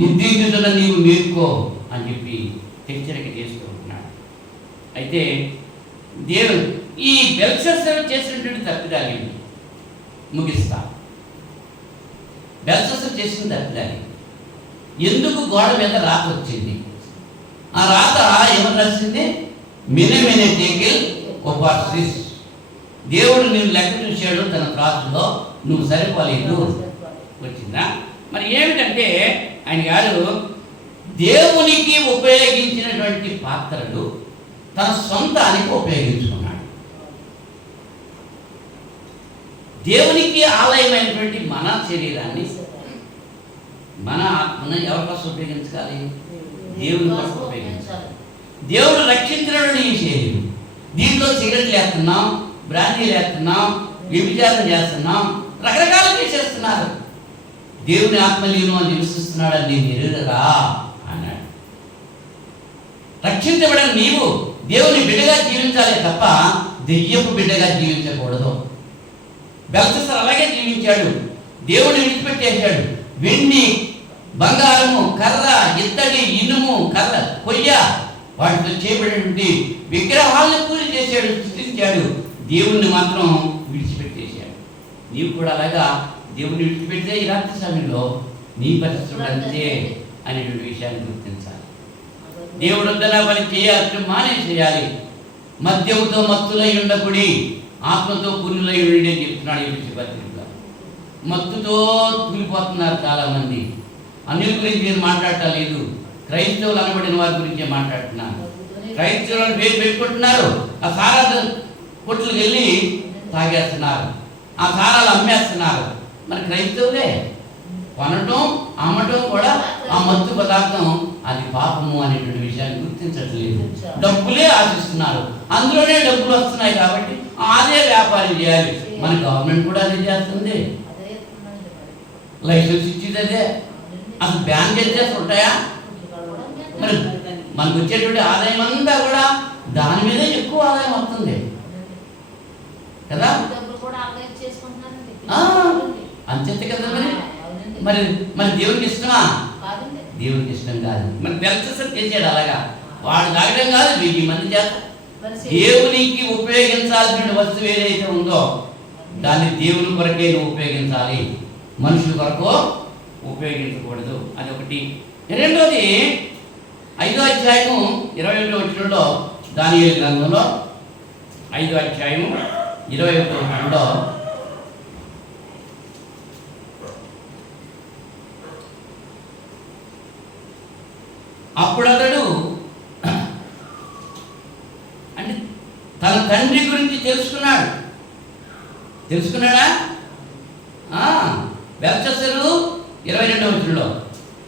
నిద్రించుతున్న నీవు మేలుకో అని చెప్పి హెచ్చరిక చేస్తూ ఉంటున్నాడు. అయితే దేవుడు ఈ బెల్షస్సరు చేసినటువంటి తప్పిదాన్ని ముగిస్తా. బెల్షస్సరు చేసిన తప్పిదాన్ని ఎందుకు గోడ మీద రాత వచ్చింది? ఆ రాత ఏమని రాసింది? మినమినే టేకిల్ ఓపార్సిస్. దేవుడు నేను లెక్క చూశాడు, తన త్రాసులో నువ్వు సరిపోలేదు వచ్చిందా? మరి ఏమిటంటే ఆయన గారు దేవునికి ఉపయోగించినటువంటి పాత్రలు తన సొంతానికి ఉపయోగించుకున్నాడు. దేవునికి ఆలయమైనటువంటి మన శరీరాన్ని, మన ఆత్మను ఎవరి కోసం ఉపయోగించాలి? దేవుని కోసం ఉపయోగించాలి. దేవుడు రక్షించడం ఈ శరీరం. దీంట్లో సిగరెట్లు వేస్తున్నాం, బ్రాండీలు వేస్తున్నాం, వ్యభిచారం చేస్తున్నాం, రకరకాలు చేసేస్తున్నారు. దేవుని ఆత్మలీనం అని నివసిస్తున్నాడని నేను ఎరుగరా అన్నాడు. రక్షించబడిన నీవు దేవుని బిడ్డగా జీవించాలి తప్ప దెయ్యపు బిడ్డగా జీవించకూడదు. బెల్షస్సరు అలాగే జీవించాడు. దేవుడిని విడిచిపెట్టేశాడు. వెండి, బంగారము, కర్ర, ఇత్తడి, ఇనుము, కర్ర, కొయ్య, వాటితో చేయబడినటువంటి విగ్రహాలను పూజ చేశాడు, సృష్టించాడు. దేవుణ్ణి మాత్రం విడిచిపెట్టేశాడు. నీవు కూడా అలాగా దేవుణ్ణి విడిచిపెడితే ఈ రాత్రి సమయంలో నీ పరిస్థితులు అంతే అనేటువంటి విషయాన్ని గుర్తించాలి. దేవుడు వద్దన పని చేయాల్సిన మానేసేయాలి. మద్యముతో మత్తులై ఉండకుడి, ఆత్మతో పురులై ఉండి అని చెప్తున్నాడు ఈ పత్రికలో. మత్తుతో కూలిపోతున్నారు చాలామంది. అన్యుల గురించి నేను మాట్లాడటం లేదు, క్రైస్తవులు అనబడిన వారి గురించే మాట్లాడుతున్నాను. క్రైస్తవులను పేరు పెట్టుకుంటున్నారు, ఆ సారా కొట్లకు వెళ్ళి తాగేస్తున్నారు, ఆ సారాలు అమ్మేస్తున్నారు. మరి క్రైస్తవులే కొనటం అమ్మటం కూడా ఆ మత్తు పదార్థం అది పాపము అనేటువంటి విషయాన్ని గుర్తించట్లేదు. డబ్బులే ఆశిస్తున్నారు, అందులోనే డబ్బులు వస్తున్నాయి కాబట్టి అదే వ్యాపారం చేయాలి. మన గవర్నమెంట్ కూడా అదే చేస్తుంది, లైసెన్స్ ఇచ్చేది అదే. అసలు బ్యాన్ చేస్తే ఉంటాయా? మరి మనకు వచ్చేటువంటి ఆదాయం అంతా కూడా దాని మీదే ఎక్కువ ఆదాయం వస్తుంది కదా, అంతే కదా. మరి మరి దేవునికి ఇష్టమా? దేవునికి ఇష్టం కాదు. మరి బెల్షస్సరు చేసాడు అలాగా. వాడు తాగడం కాదు, 1000 మంది చేత దేవునికి ఉపయోగించాల్సిన వస్తువు ఏదైతే ఉందో దాన్ని దేవుని కొరకే నువ్వు ఉపయోగించాలి, మనుషుల కొరకు ఉపయోగించకూడదు. అదొకటి. రెండోది 5వ అధ్యాయము 21వ వచనంలో, దానియేలు గ్రంథంలో 5వ అధ్యాయము 21వ వచనంలో, అప్పుడు అతడు అంటే తన తండ్రి గురించి తెలుసుకున్నాడా? బెల్షస్సరు 22వ వచనంలో,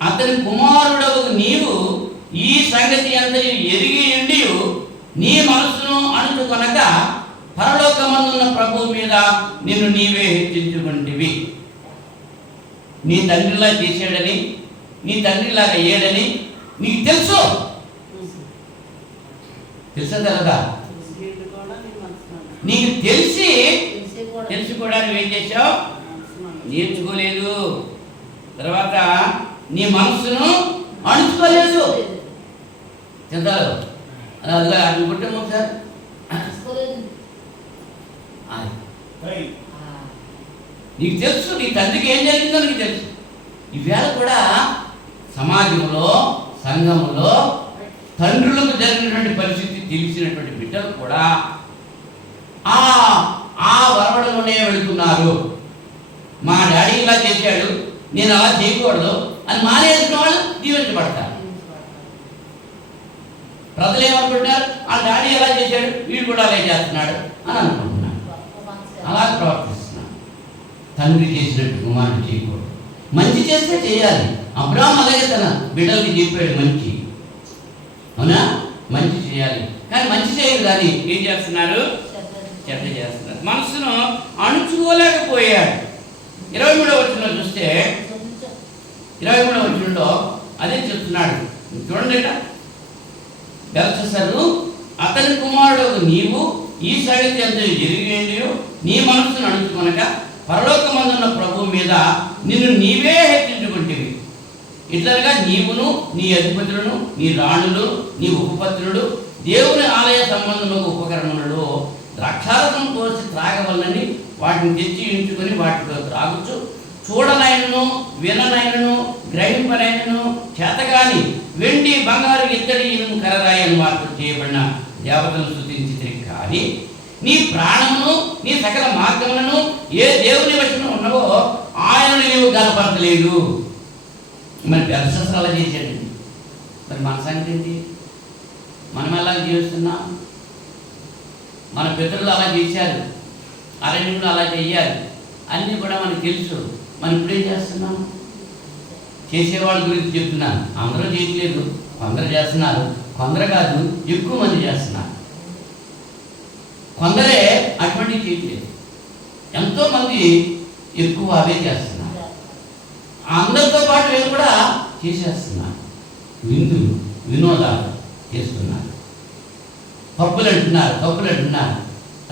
అతని కుమారుడవు నీవు ఈ సంగతి అంతని ఎరిగి ఉండి నీ మనస్సును అణుచుకొనక పరలోకమందున్న ప్రభువు మీద నిన్ను నీవే హెచ్చించుకుంటివి. నీ తండ్రిలా చేశాడని, నీ తండ్రిలాగా అయ్యాడని నీకు తెలుసా తెలదా? నీకు తెలిసి కూడా నువ్వేం చేసావు? నేర్చుకోలేదు. తర్వాత నీ మనస్సును అణుచుకోలేదు. చింతలు అలా అనుకుంటాము ఒకసారి. నీకు తెలుసు నీ తండ్రికి ఏం జరిగిందో నీకు తెలుసు. ఈవేళ కూడా సమాజంలో సంఘంలో తండ్రులకు జరిగినటువంటి పరిస్థితి తెలిసినటువంటి బిడ్డలు కూడా ఆ వరవడంలోనే వెళుతున్నారు. మా డాడీ ఇలా చేశాడు, నేను అలా చేయకూడదు అని మానేసిన వాళ్ళు దీవించబడతారు. ప్రజలు ఏమనుకుంటున్నారు, ఆ డాడీ ఎలా చేశాడు వీడు కూడా అలా చేస్తున్నాడు అని అనుకుంటున్నాడు. అలా ప్రవర్తిస్తున్నాడు. తండ్రి చేసినట్టు కుమారుడు చేయకూడదు. మంచి చేస్తే చేయాలి. అబ్రాహాము అలాగే తన బిడ్డలకి చెప్పాడు మంచి, అవునా, మంచి చేయాలి. కానీ మంచి చేయరు, కానీ ఏం చేస్తున్నారు, చెడ్డ చేస్తున్నారు. మనసును అణుచుకోలేకపోయాడు. 23వ వచనంలో చూస్తే 23వ వచనంలో అదే చెప్తున్నాడు. చూడండి, బెల్షస్సరు అతని కుమారుడు నీవు ఈ సంగతి ఎంత జరిగేండి నీ మనస్సును అణుచుకొనక పరలోకమందున్న ప్రభువు మీద నిన్ను నీవే హెచ్చించుకుంటేవి. ఇట్లనగా నీవును నీ అధిపతులను నీ రాణులు నీ ఉపపత్రులు దేవుని ఆలయ సంబంధములకు ఉపకరణములు ద్రాక్షారసం పోసి త్రాగవలనని వాటిని తెచ్చి ఉంచుకొని వాటిలో త్రాగుచు చూడనైనను విననైనను గ్రహింపనైనను చేతగాని వెండి బంగారు ఇత్తడి ఇనుము కర్రరాయి అని వాటితో చేయబడిన దేవతను స్తుతించితిరి. కానీ నీ ప్రాణమును నీ సకల మార్గములను ఏ దేవుని వశమున ఉన్నవో ఆయనను నీవు గనపరచలేదు. మరి బెల్షస్సరు అలా చేశాడండి. మరి మన సంగతి ఏంటి? మనం ఎలా జీవిస్తున్నాం? మన పితరులు అలా చేశారు, అరణ్యంలో అలా చెయ్యాలి, అన్నీ కూడా మనకు తెలుసు. మనం ఇప్పుడేం చేస్తున్నాం? చేసేవాళ్ళ గురించి చెప్తున్నాను. అందరూ చేయట్లేదు, కొందరు చేస్తున్నారు. కొందరు కాదు, ఎక్కువ మంది చేస్తున్నారు. కొందరే అటువంటివి చేయట్లేదు, ఎంతోమంది ఎక్కువ అవే చేస్తున్నారు. అందరితో పాటు వీళ్ళు కూడా చేసేస్తున్నారు. విందులు వినోదాలు చేస్తున్నారు. పప్పులు అంటున్నారు,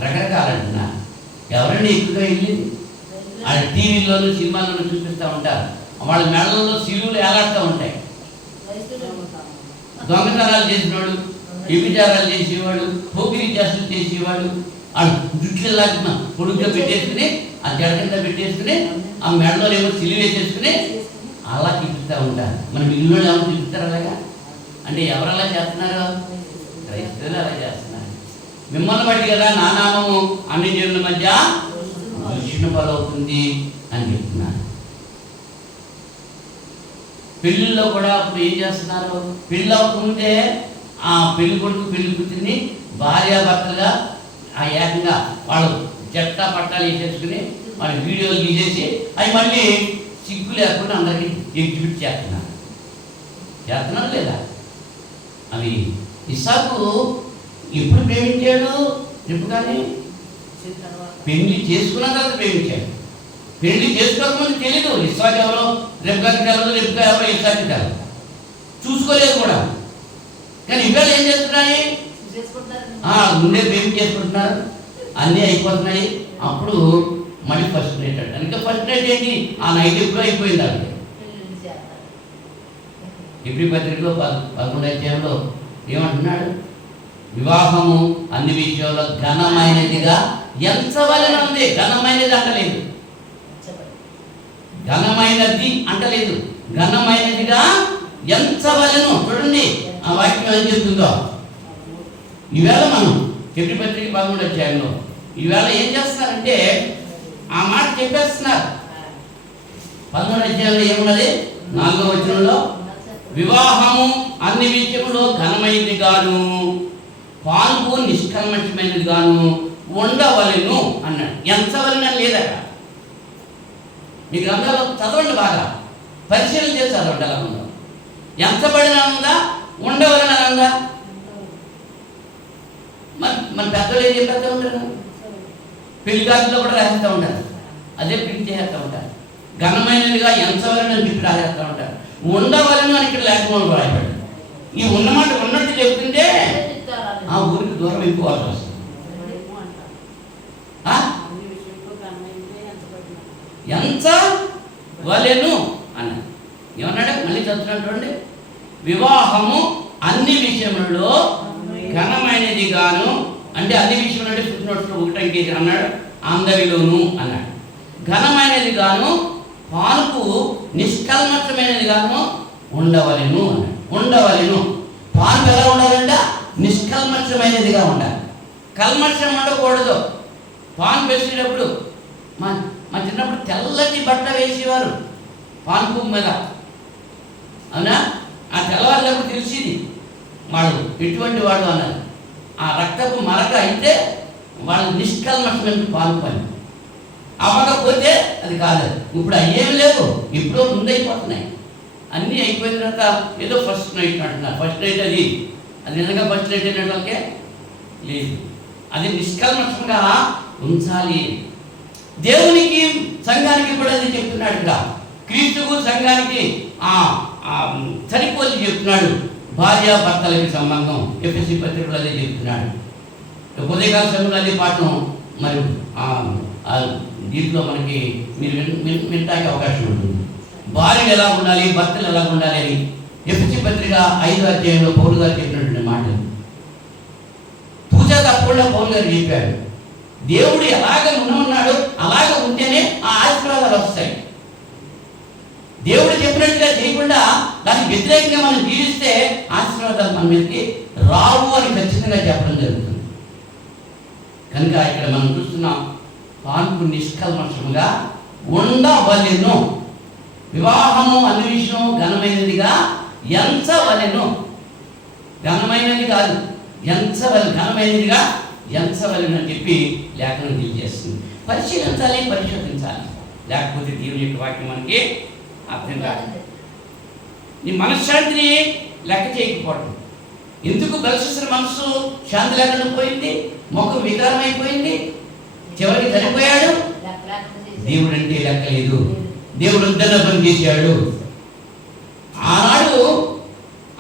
రకరకాలు అంటున్నారు. ఎవరైనా ఎక్కువగా వెళ్ళింది ఆ టీవీల్లోనూ సినిమాల్లోనూ చూపిస్తూ ఉంటారు. వాళ్ళ మెడలలో సిలువులు ఏలాడుతూ ఉంటాయి. దొంగతనాలు చేసినవాడు, వ్యభిచారాలు చేసేవాడు, పోకిరీ చేస్తులు చేసేవాడు, ఆ జుట్లలాగా పొడుగ్గా పెట్టేసుకుని ఆ జడ కింద పెట్టేసుకుని ఆ మెడలో ఏమో సిలువ వేసేసుకుని అలా చూపిస్తూ ఉంటారు. మనం ఇల్లు ఏమో చూపిస్తారు అలాగా. అంటే ఎవరు అలా చేస్తున్నారు? క్రైస్తవులు అలా చేస్తున్నారు. మిమ్మల్ని బట్టి కదా నా నామము అన్ని జనుల మధ్య దూషణ పాలవుతుంది అని చెప్తున్నారు. పెళ్ళిళ్ళలో కూడా అప్పుడు ఏం చేస్తున్నారు? పెళ్ళి అవ్వకముందే ఆ పెళ్లి కొడుకు పెళ్లి కూతుర్ని భార్యాభర్తలుగా ఆ ఏకంగా వాళ్ళు జట్టా పట్టాలు వేసేసుకుని వాళ్ళ వీడియోలు తీసేసి అవి మళ్ళీ సిగ్గు లేకుండా అందరికీ ఎగ్జిబిట్ చేస్తున్నారు లేదా? అవి ఇస్సాకు ఎప్పుడు ప్రేమించాడు? రిబ్కాని పెళ్లి చేసుకున్న తర్వాత ప్రేమించాడు. పెళ్లి చేసుకోకముందు తెలీదు ఇస్సాకు ఎవరో, రిబ్కాకి తెలదు, రిబ్కా ఎవరో ఇస్సాకు తెలదు, చూసుకోలేదు కూడా. కానీ ఇవాళ ఏం చేస్తున్నాయి? ముందే ప్రేమించి చేసుకుంటున్నారు, అన్నీ అయిపోతున్నాయి. అప్పుడు మళ్ళీ ఫస్ట్ నైట్ అంట. ఇంకా ఫస్ట్ నైట్ ఏంటి? ఆ నైట్ ఎప్పుడూ అయిపోయింది. అది ఎబ్రీ పత్రికలో 11వ అధ్యాయంలో ఏమంటున్నాడు? వివాహము అన్ని విషయాల్లో ఘనమైనదిగా ఎంచవలెను ఉంది. ఘనమైనది అంటలేదు, ఘనమైనది అంటలేదు, ఘనమైనదిగా ఎంచవలెను. చూడండి ఆ వాక్యం ఏం చెప్తుందో. ఈవేళ మనం ఎబ్రీ పత్రిక 11వ అధ్యాయంలో ఈవేళ ఏం చేస్తున్నారంటే ఆ మాట చెప్పేస్తున్నారు. 11వ అధ్యాయంలో ఏమున్నది? 4వ వచనంలో వివాహము అన్ని విషయంలో ఘనమైనది గాను పాల్పు నిష్కల్మషమైనది గాను ఉండవలెను అన్నాడు. ఎంచవలెను అని లేదట. మీ గ్రంథాలు చదవండి, బాగా పరిశీలన చేసి చదవండి. అలా ఉందా? ఎంచబడిన ఉందా, ఉండవలెను ఉందా? మన పెద్దలు ఏం చెప్పేస్తూ ఉంటారు? పెళ్లి కార్డులో కూడా రాసేస్తూ ఉంటారు, అదే ప్రింట్ చేస్తూ ఉంటారు. ఘనమైనదిగా ఎంచవలెను అని చెప్పి రాసేస్తూ ఉంటారు. ఉండవలను అని ఇక్కడ లేఖనంలో రాయబడి ఈ ఉన్నమాట ఉన్నట్టు చెప్తుంటే ఆ ఊరికి దూరం అయిపోవాల్సి వస్తుంది. ఎంచవలెను అన్నాడు. ఏమన్నాడు? మళ్ళీ చదువుతున్నటువంటి వివాహము అన్ని విషయములలో ఘనమైనది గాను, అంటే అన్ని విషయంలో అంటే ఫుట్నోట్స్లో ఒకటంకి అన్నాడు, అందరిలోను అన్నాడు. ఘనమైనది గాను, పానుపు నిష్కల్మషమైనది గాను ఉండవలెను అన్నాడు. ఉండవలెను. పానుపు ఎలా ఉండాలంట? నిష్కల్మషమైనదిగా ఉండాలి. కల్మషం ఉండకూడదు. పానుపు వేసేటప్పుడు మా చిన్నప్పుడు తెల్లటి బట్ట వేసేవారు పానుపు మీద, అవునా? ఆ తెల్లవారినప్పుడు తెలిసింది వాడు ఎటువంటి వాడు అన్నది. ఆ రక్తపు మరక అయితే వాళ్ళు నిష్కల్మషమైన పానుపు అని. అవ్వకపోతే అది కాదు. ఇప్పుడు అయ్యేమి లేవు, ఇప్పుడు ముందైపోతున్నాయి. అన్నీ అయిపోయిన తర్వాత ఏదో ఫస్ట్ నైట్ అంటున్నారు. ఫస్ట్ నైట్ అది నిజంగా ఫస్ట్ నైట్ అయినట్లకే లేదు. అది నిష్కల్మషంగా ఉంచాలి. దేవునికి సంఘానికి కూడా అది చెప్తున్నాడు. ఇక్కడ క్రీస్తుకు సంఘానికి సరిపోలి చెప్తున్నాడు. భార్యాభర్తలకి సంబంధం ఎఫెసీ పత్రికలో అదే చెప్తున్నాడు. ఉదయకాల సమయంలో అదే పాఠం మరి దీంట్లో మనకి మీరు వినటానికి అవకాశం ఉంటుంది. భార్యలు ఎలా ఉండాలి, భర్తలు ఎలా ఉండాలి అని ఎఫెసీ పత్రిక 5వ అధ్యాయంలో పౌలు గారు చెప్పినటువంటి మాటలు పూజా తప్పకుండా పౌలు గారు చెప్పాడు. దేవుడు ఎలాగ ఉన్నాడు అలాగ ఉంటేనే ఆ ఆశీర్వాదాలు వస్తాయి. దేవుడు చెప్పినట్టుగా చేయకుండా దానికి వ్యతిరేకంగా మనం జీవిస్తే ఆశీర్వాదాలు మన మీదకి రావు అని ఖచ్చితంగా చెప్పడం జరుగుతుంది. కనుక ఇక్కడ మనం చూస్తున్నాం, పాన్పు నిష్కల్మషముగా ఉండవలెను. వివాహము అన్ని విషయం ఘనమైనదిగా ఎంచవలెను. ఘనమైనది కాదు, ఘనమైనదిగా ఎంచవలెను అని చెప్పి లేఖనం తెలియజేస్తుంది. పరిశీలించాలి, పరిశోధించాలి. లేకపోతే దేవుని యొక్క వాక్యం మనకి అర్థం కాదు. నీ మనశ్శాంతిని లెక్క చేయకపోవడం. ఎందుకు బెల్షస్సర్ మనసు శాంతి లేకుండా పోయింది, ముఖం వికారమైపోయింది, చివరికి చనిపోయాడు. దేవుడు అంటే లెక్క లేదు. దేవుడు వద్దన్న పని చేశాడు. ఆనాడు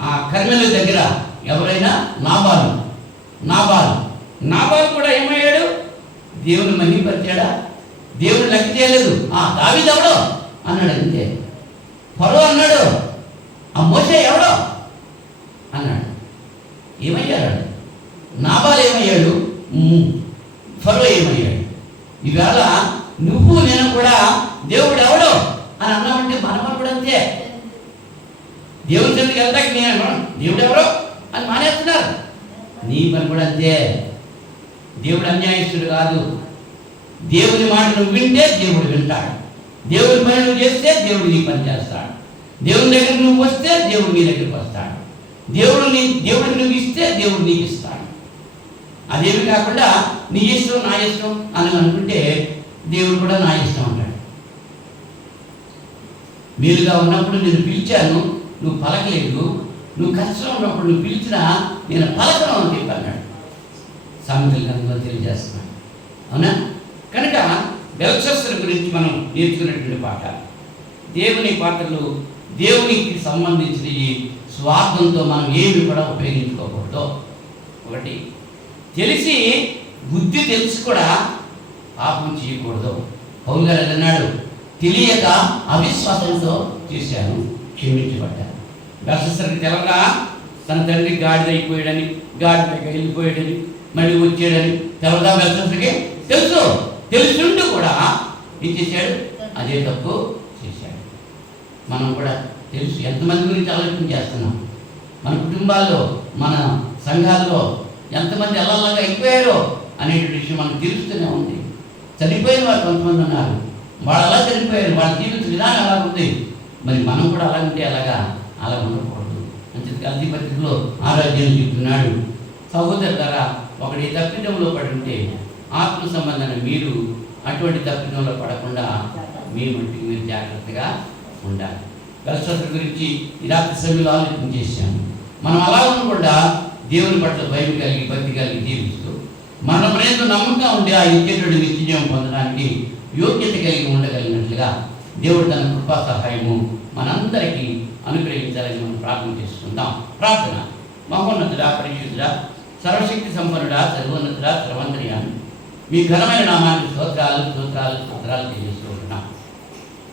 ఆ కర్మెలు దగ్గర ఎవరైనా నాబాలు కూడా ఏమయ్యాడు? దేవుని మహిమపరిచాడా? దేవుని లెక్క చేయలేదు. దావీదు ఎవడో అన్నాడు అంతే. ఫరో అన్నాడు, ఆ మోషే ఎవడో అన్నాడు. ఏమయ్యాడు? నాబాలు ఏమయ్యాడు? ఫరో ఏమయ్యాడు? ఈవేళ నువ్వు నేను కూడా దేవుడు ఎవడో అని అన్నామంటే మన కూడా అంతే. దేవుడి చెందుకు వెళ్తాకి నేను దేవుడు ఎవరో అని మానేస్తున్నారు. నీ పని కూడా అంతే. దేవుడు అన్యాయస్తుడు కాదు. దేవుని మాట నువ్వు వింటే దేవుడు వింటాడు. దేవుని పని నువ్వు చేస్తే దేవుడు నీ పని చేస్తాడు. దేవుని దగ్గరికి నువ్వు వస్తే దేవుడు నీ దగ్గరికి వస్తాడు. దేవుడికి నువ్వు ఇస్తే దేవుడు నీకు ఇస్తాడు. అదేమి కాకుండా నీ ఇష్టం నా ఇష్టం అని అనుకుంటే దేవుడు కూడా నా ఇష్టం అంటాడు. వీలుగా ఉన్నప్పుడు నేను పిలిచాను, నువ్వు పలకలేదు. నువ్వు కష్టం ఉన్నప్పుడు నువ్వు పిలిచినా నేను పలకను అని చెప్పి అన్నాడు. సామెతల గ్రంథంలో తెలియజేస్తున్నాడు. అవునా? కనుక బెల్షస్సర్ గురించి మనం నేర్చుకున్నటువంటి పాట, దేవుని పాటలు దేవునికి సంబంధించిన ఈ స్వార్థంతో మనం ఏమి కూడా ఉపయోగించుకోకూడదు. ఒకటి తెలిసి బుద్ధి తెలిసి కూడా పాపం చేయకూడదు. పౌలు గారు అన్నాడు, తెలియక అవిశ్వాసంతో చేశాను, క్షమించబడ్డాను. బెల్షస్సర్కి తెలవగా తన తండ్రి గాడిద అయిపోయాడని, గాడిదకి వెళ్ళిపోయాడని, మళ్ళీ వచ్చాడని తెలవదా? బెల్షస్సర్కి తెలుసుంటూ కూడా ఏం చేశాడు? అదే తప్పు చేశాడు. మనం కూడా తెలుసు ఎంతమంది గురించి ఆలోచన చేస్తున్నాం. మన కుటుంబాల్లో, మన సంఘాల్లో ఎంతమంది ఎల్లలాగా అయిపోయారో అనేటువంటి విషయం మనకు తెలుస్తూనే ఉంది. చనిపోయిన వారు కొంతమంది ఉన్నారు. వాళ్ళు అలా చనిపోయారు, వాళ్ళ జీవిత విధానం ఎలా ఉంది. మరి మనం కూడా అలా ఉంటే అలా ఉండకూడదు. అంటే గల్తీ పత్రికలో 6వ అధ్యాయం చెప్తున్నాడు, సహోదరులారా ఒకటి తప్పిదంలో పడి ఉంటే ఆత్మ సంబంధమైన మీరు అటువంటి తప్పిదంలో పడకుండా మీ మట్టికి మీరు జాగ్రత్తగా ఉండాలి. బెల్షస్సర్ గురించి ఈ రాత్రి సమయంలో ఆలోచన చేశాను. మనం అలా ఉండకుండా దేవుని పట్ల భయం కలిగి, భక్తి కలిగి జీవిస్తూ మన ప్రయత్నం నమ్మకంగా ఉండి ఆ ఇచ్చేటువంటి నిత్యజీవం పొందడానికి యోగ్యత కలిగి ఉండగలిగినట్లుగా దేవుడు తన కృపా సహాయము మనందరికీ అనుగ్రహించాలని మనం ప్రార్థన చేసుకుందాం. ప్రార్థన. మహోన్నతుడా, పరిశుద్ధుడా, సర్వశక్తి సంపన్నుడా, సర్వోన్నతుడా, సర్వంతర్యామి, మీ ఘనమైన నామానికి స్తోత్రాలు తెలియజేస్తూ ఉంటున్నాం.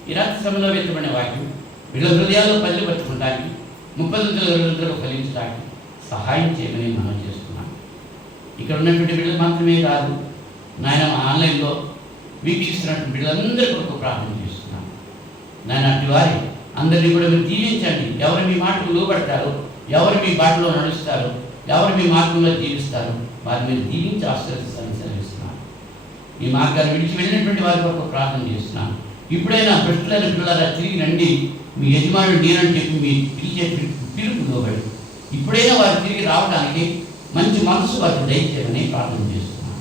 ఈ రాత్రి సమయంలో వ్యక్తమైన వాక్యం వీళ్ళ హృదయాల్లో పల్లి పట్టుకుంటానికి 30 ఫలించడానికి సహాయం చేయమని మనం చేస్తున్నాం. ఇక్కడ ఉన్నటువంటి బిడ్డలు మాత్రమే కాదు నాయన ఆన్లైన్లో వీక్షిస్తున్నటువంటి బిడ్డలందరి కొరకు ప్రార్థన చేస్తున్నాం. నాయన అటు వారి అందరినీ కూడా మీరు దీవించండి. ఎవరు మీ మాటకు లోబడతారో, ఎవరు మీ బాటలో నడుస్తారో, ఎవరు మీ మార్గంలో జీవిస్తారో వారిని మీరు దీవించి ఆశీర్వదిస్తారని సెలవిస్తున్నాను. ఈ మార్గాన్ని విడిచి వెళ్ళినటువంటి వారి కొరకు ప్రార్థన చేస్తున్నాను. ఇప్పుడైనా భ్రష్టులైన పిల్లలారా తిరిగి రండి, మీ యజమానుడు నేనని చెప్పి మీ పిలిచే పిలుపు లోబడి ఇప్పుడైనా వారు తిరిగి రావడానికి మంచి మనసు వారికి దయచేయమని ప్రార్థన చేస్తున్నాను.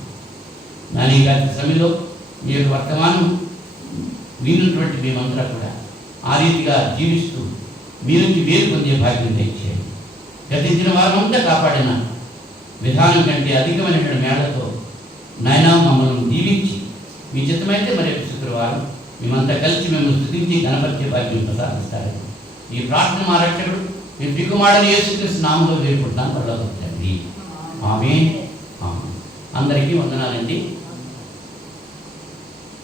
నాని గారి సమయంలో మీ యొక్క వర్తమానం విన్నటువంటి మేమందరూ కూడా ఆ రీతిగా జీవిస్తూ మీ నుంచి వేరు పొందే భాగ్యం దయచేయండి. గతించిన వారమంతా కాపాడిన విధానం కంటే అధికమైన మేళతో నాయన మమ్మల్ని దీవించి మీ చిత్తమైతే మరి శుక్రవారం మేమంతా కలిసి మేము స్తుతించి గణపరిచే భాగ్యం ప్రసాదిస్తారని ఈ ప్రార్థన మా రక్షకుడు మీ దిగుమాడని యేసుక్రీస్తు నామములో వేడుకుంటున్నాను. పరలోకపు తండ్రి. ఆమేన్. అందరికీ వందనాలండి.